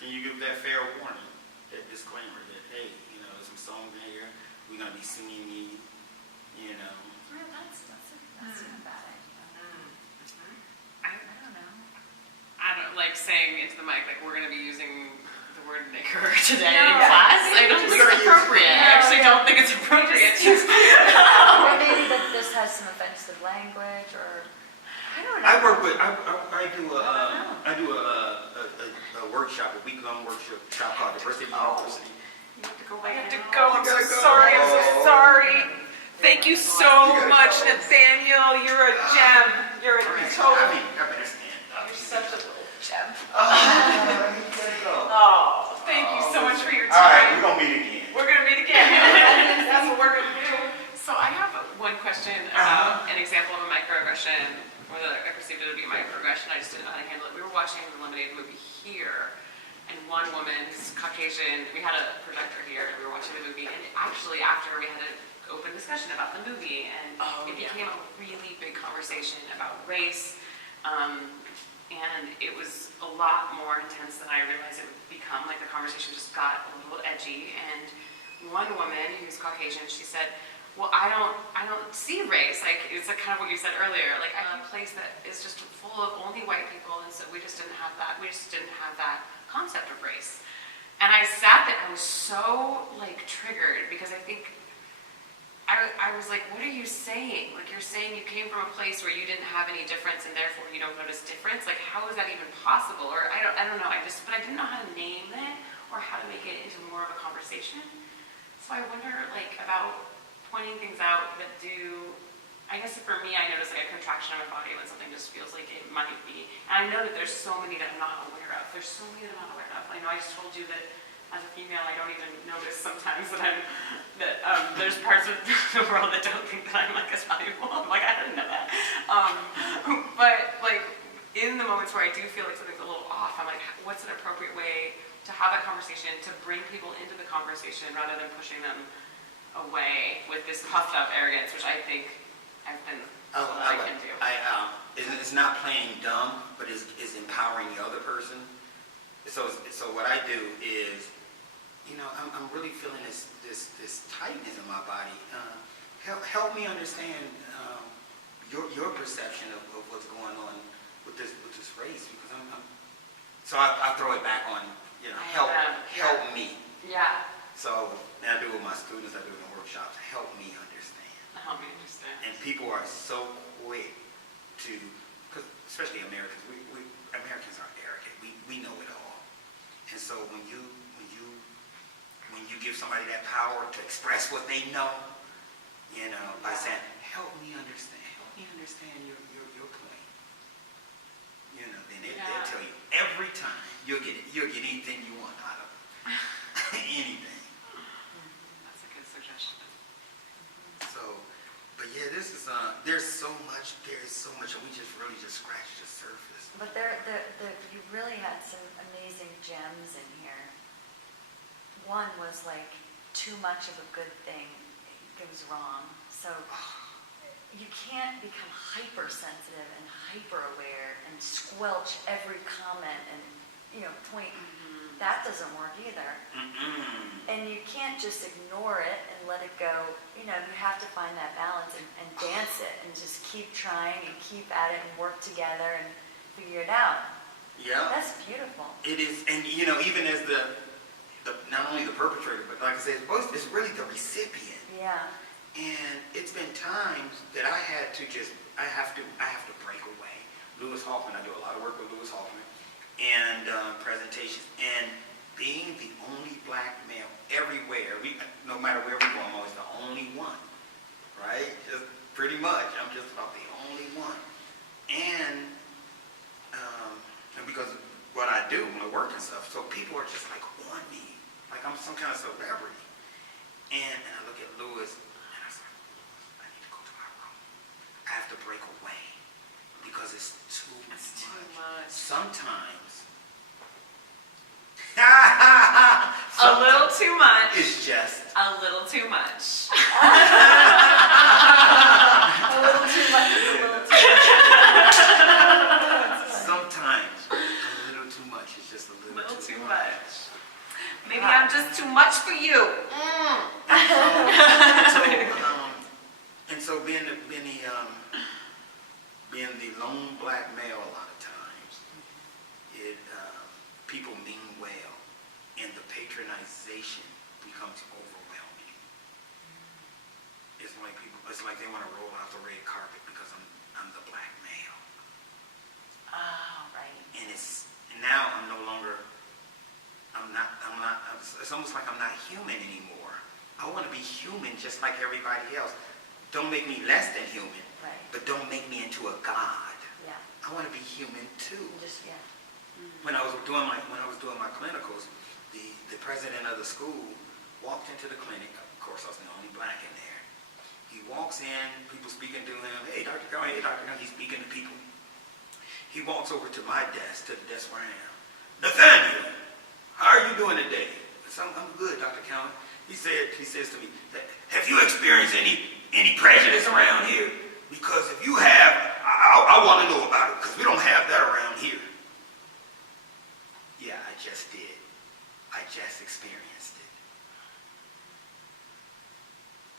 Can you give that fair warning, that disclaimer that, hey, there's some songs in here, we're going to be singing these, Yeah, that's not a bad idea. I don't know. I don't like saying into the mic, like, we're going to be using the word nigger today No, in class. I don't think it's appropriate. I actually don't think it's appropriate. Or maybe that this has some offensive language, or I don't know. I work with, I do a workshop, a week-long workshop called Diversity University. You have to go I back have to now. go. I'm so You gotta go. sorry. I'm so sorry. Thank you so much, Nathaniel. You're a gem. You're a total. I better stand up. You're such a little gem. Go. Oh, thank you so much for your All right, time. we're going to meet again. We're gonna meet again. That's what we're gonna do. So I have one question about an example of a microaggression, or that I perceived it to be a microaggression. I just didn't know how to handle it. We were watching the Lemonade movie here, and one woman, who's Caucasian, we had a projector here, and we were watching the movie, and actually after we had an open discussion about the movie, and it became a really big conversation about race, And it was a lot more intense than I realized it would become. Like, the conversation just got a little edgy. And one woman who's Caucasian, she said, well, I don't see race. Like, it's like kind of what you said earlier. Like, I'm in a place that is just full of only white people, and so we just didn't have that. We just didn't have that concept of race. And I sat there, I was so, like, triggered, because I think, I was like, what are you saying? Like, you're saying you came from a place where you didn't have any difference, and therefore you don't notice difference? Like, how is that even possible? Or I don't know, but I didn't know how to name it, or how to make it into more of a conversation. So I wonder, like, about pointing things out that do, I guess for me, I notice like a contraction of my body when something just feels like it might be. And I know that there's so many that I'm not aware of. There's so many that I'm not aware of. I know I just told you that as a female, I don't even notice sometimes that there's parts of the world that don't think that I'm like as valuable. I'm like, I didn't know that. But like in the moments where I do feel like something's a little off, I'm like, what's an appropriate way to have that conversation, to bring people into the conversation rather than pushing them away with this puffed up arrogance, which I think I've been I can do. It's not playing dumb, but is empowering the other person. So what I do is, I'm really feeling this tightness in my body. Help me understand your perception of what's going on with this race, because so I throw it back on, help me. Yeah. So now I do it with my students, I do it in workshops, help me understand. Help me understand. And people are so quick to, because especially Americans, Americans are arrogant. We know it all. And so when you give somebody that power to express what they know, by saying, help me understand your point. Then they'll tell you every time you'll get anything you want out of it. Anything. That's a good suggestion. So, but yeah, this is there's so much, and we just really just scratched the surface. But you really had some amazing gems in here. One was like, too much of a good thing goes wrong. So you can't become hypersensitive and hyper-aware and squelch every comment and, point. That doesn't work either. And you can't just ignore it and let it go. You have to find that balance and dance it and just keep trying and keep at it and work together and figure it out. Yeah. That's beautiful. It is, and even as the not only the perpetrator, but like I said, it's really the recipient. Yeah. And it's been times that I have to break away. Lewis Hoffman, I do a lot of work with Lewis Hoffman, and presentations, and being the only black male everywhere, no matter where we go, I'm always the only one, right? Just pretty much, I'm just about the only one. And because of what I do when I work and stuff, so people are just like on me, like I'm some kind of celebrity. And I look at Lewis, and I was like, I need to go to my room. I have to break away because it's too much. Sometimes. A little too much. It's just a little too much. A little too much is a little too much. Sometimes a little too much is just a little too much. Maybe I'm just too much for you. And so being the lone black male a lot of times, people mean well, and the patronization becomes overwhelming. It's like they want to roll out the red carpet because I'm the black male. Oh, right. And now I'm no longer, it's almost like I'm not human anymore. I want to be human just like everybody else. Don't make me less than human, Right. but don't make me into a god. Yeah. I want to be human too. Just, yeah. When I was doing my clinicals, the president of the school walked into the clinic. Of course, I was the only black in there. He walks in, people speaking to him. Hey, Dr. Cohen, hey, Dr. Cohen. He's speaking to people. He walks over to my desk, to the desk where I am. Nathaniel, how are you doing today? I said, I'm good, Dr. Cohen. He says to me, have you experienced any prejudice around here? Because if you have, I want to know about it because we don't have that around here. Yeah, I just did. I just experienced it.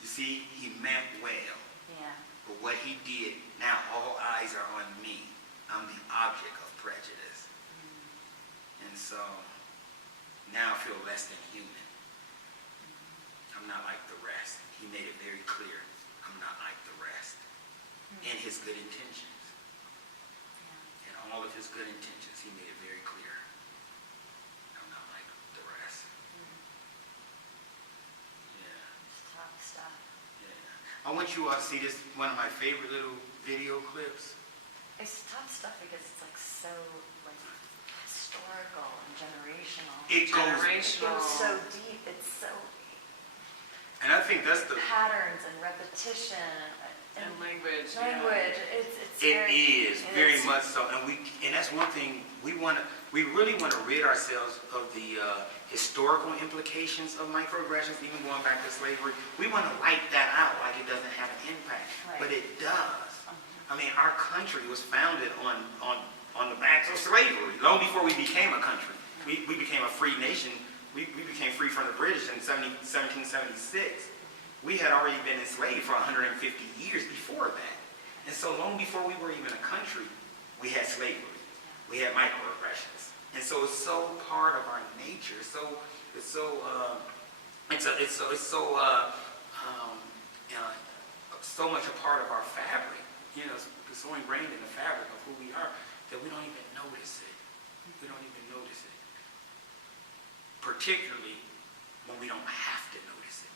You see, he meant well. Yeah. But what he did, now all eyes are on me. I'm the object of prejudice. And so now I feel less than human. I'm not like the rest. He made it very clear. I'm not like the rest. In his good intentions. In all of his good intentions, he made it very clear. I'm not like the rest. Yeah. It's tough stuff. Yeah. I want you all to see this, one of my favorite little video clips. It's tough stuff because it's like so like historical and generational. It Generational. goes so deep. It's so and I think that's the patterns and repetition And language. language. It's it very, is very it's- much so, and that's one thing we really want to rid ourselves of the historical implications of microaggressions, even going back to slavery. We want to wipe that out like it doesn't have an impact, Right. but it does. I mean, our country was founded on the backs of slavery. Long before we became a country, we became a free nation. We became free from the British in 1776. We had already been enslaved for 150 years before that. And so long before we were even a country, we had slavery. We had microaggressions. And so it's so part of our nature. So much a part of our fabric. You know, it's so ingrained in the fabric of who we are that we don't even notice it. We don't even notice it. Particularly when we don't have to notice it.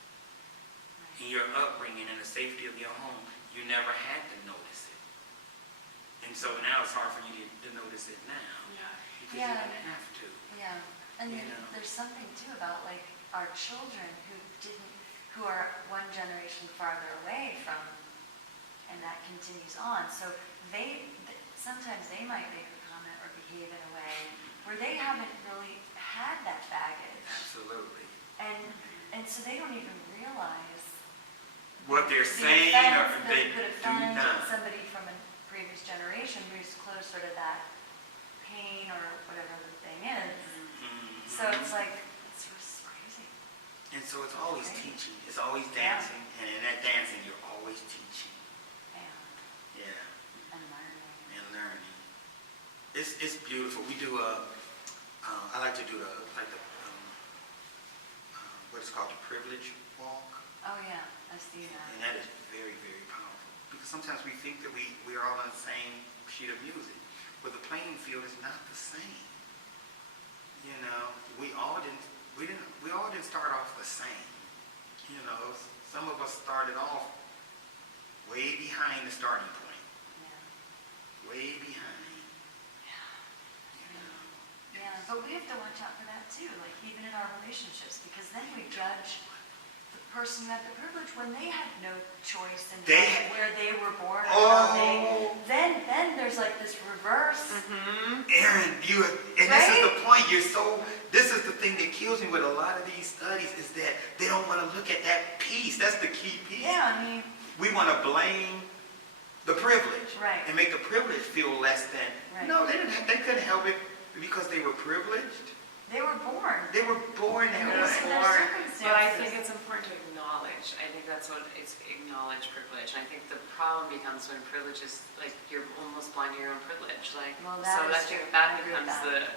In your upbringing and the safety of your home, you never had to notice it. And so now it's hard for you to notice it now. Yeah. Because Yeah. you don't have to. Yeah, and You know. there's something too about like our children who are one generation farther away from, and that continues on. So sometimes they might make a comment or behave in a way where they haven't really had that baggage, Absolutely. and so they don't even realize What they're the saying offense or that they could do offend not. somebody from a previous generation who's closer to that pain or whatever the thing is. Mhm. So it's like, it's just crazy. And so it's always Right. teaching. It's always Yeah. dancing. And in that dancing, you're always teaching. Yeah, Yeah. and learning. And learning. It's beautiful. We do I like to do what is called the privilege walk. Oh yeah, I see that. And that is very, very powerful. Because sometimes we think that we are all on the same sheet of music. But the playing field is not the same. You know, we all didn't start off the same. You know, some of us started off way behind the starting point. Yeah. Way behind. Yeah, but we have to watch out for that too, like even in our relationships, because then we judge the person who had the privilege when they had no choice in where they were born or how they. Then there's like this reverse. Aaron, and this is the point. This is the thing that kills me with a lot of these studies is that they don't want to look at that piece. That's the key piece. Yeah, I mean. We want to blame the privilege. Right. And make the privilege feel less than. Right. No, they couldn't help it because they were privileged. They were born. They were born that They way. were their circumstances. But I think it's important to acknowledge. I think that's what it's acknowledge privilege. And I think the problem becomes when privilege is like you're almost blind to your own privilege. Like Well, so that I is think true. that I agree with becomes that.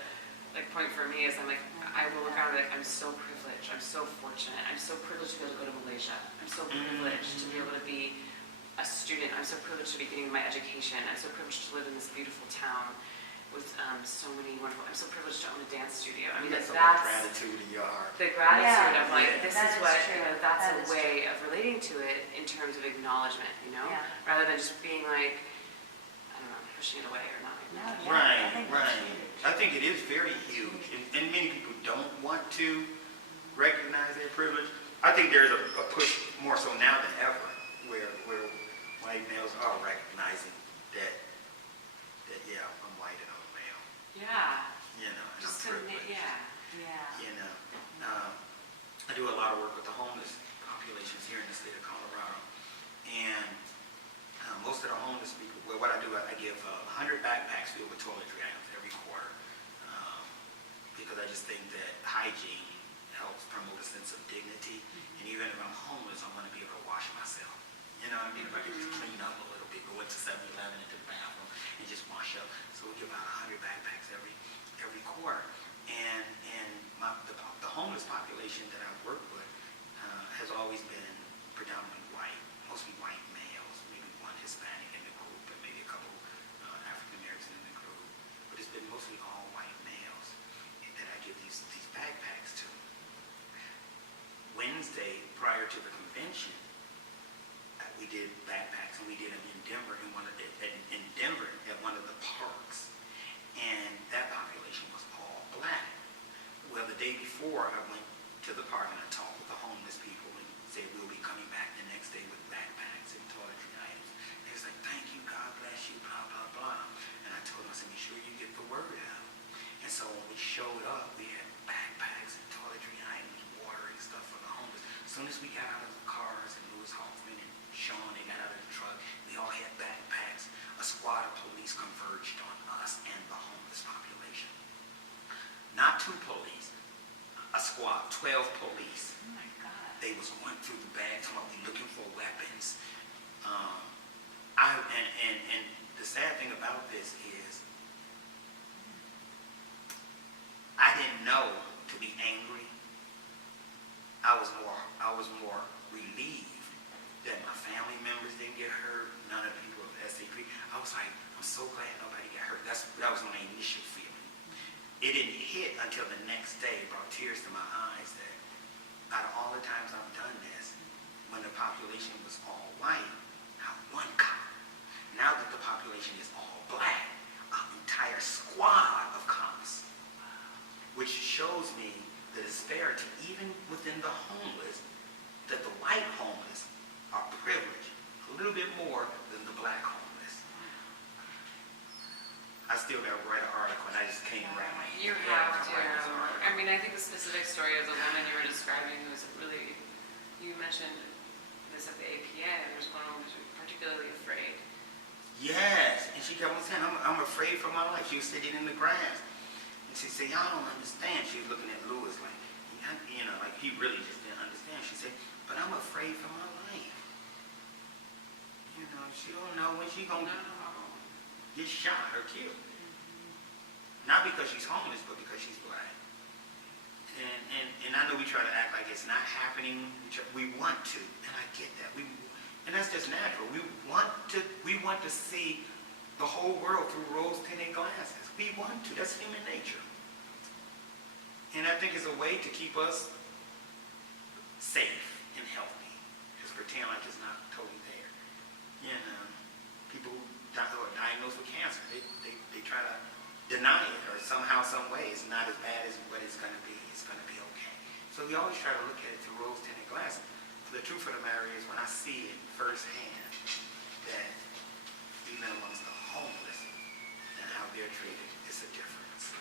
the point for me is I'm like I will look around like I'm so privileged. I'm so fortunate. I'm so privileged to be able to go to Malaysia. I'm so privileged to be able to be a student. I'm so privileged to be getting my education. I'm so privileged to live in this beautiful town with so many wonderful. I'm so privileged to own a dance studio. I mean, That's that's gratitude in your heart. the gratitude Yeah. of like Yeah. this That is is what true. that's That a is way of relating to it in terms of acknowledgement, you know, Yeah. rather than just being like I don't know, pushing it away or not. No, yeah, I Right, think that's right. huge. I think it is very huge, and many people don't want to recognize their privilege. I think there's a push more so now than ever, where white males are recognizing that yeah, I'm white and I'm a male, Yeah, you know, and just I'm to privileged. Yeah. You know, I do a lot of work with the homeless populations here in the state of Colorado, and Most of the homeless people, well, what I do, I give 100 backpacks filled with toiletry items every quarter, because I just think that hygiene helps promote a sense of dignity. And even if I'm homeless, I want to be able to wash myself. You know what I mean? If I could just clean up a little bit, go into 7-Eleven into the bathroom and just wash up. So we give out 100 backpacks every quarter. And the homeless population that I've worked with has always been predominantly white, mostly white males, maybe one Hispanic in the group and maybe a couple African Americans in the group. But it's been mostly all white males that I give these backpacks to. Wednesday, prior to the convention, we did backpacks, and we did them in Denver at one of the parks, and that population was all black. Well, the day before, I went to the park and I talked with the homeless people and said we'll be coming back the next day with backpacks and toiletry items. They was like, "Thank you, God bless you, blah blah blah." And I told them, I said, "Make sure you get the word out." And so when we showed up, we had backpacks and toiletry items, water and stuff for the homeless. As soon as we got out of the cars, and Louis Hoffman and Sean, they got out of the truck, we all had backpacks. A squad of police converged on us and the homeless population. Not 2 police, a squad, 12 police. Oh my God. They was going through the bags, we looking for weapons. And the sad thing about this is, I didn't know to be angry. I was more relieved that my family members didn't get hurt, none of the people of SAP. I was like, I'm so glad nobody got hurt. That was my initial feeling. It didn't hit until the next day. It brought tears to my eyes that out of all the times I've done this, when the population was all white, not one cop. Now that the population is all black, an entire squad of cops, which shows me the disparity, even within the homeless, that the white homeless are privileged a little bit more than the black homeless. I still got to write an article, and I just can't write my head. You have to. I mean, I think the specific story of the woman you were describing was really, you mentioned this at the APA, there was one woman who was particularly afraid. Yes, and she kept on saying, I'm afraid for my life. She was sitting in the grass. And she said, y'all don't understand. She was looking at Louis like, like he really just didn't understand. She said, but I'm afraid for my life. She don't know when she's going to get shot or killed. Not because she's homeless, but because she's black. And I know we try to act like it's not happening. We want to, and I get that. And that's just natural. We want to see the whole world through rose-tinted glasses. We want to. That's human nature. And I think it's a way to keep us safe and healthy. Just pretend like it's not totally there. People who are diagnosed with cancer, they try to deny it, or somehow, some way, it's not as bad as what it's going to be. It's going to be okay. So we always try to look at it through rose-tinted glasses. The truth of the matter is, when I see it firsthand, that even amongst the homeless and how they're treated, it's a difference.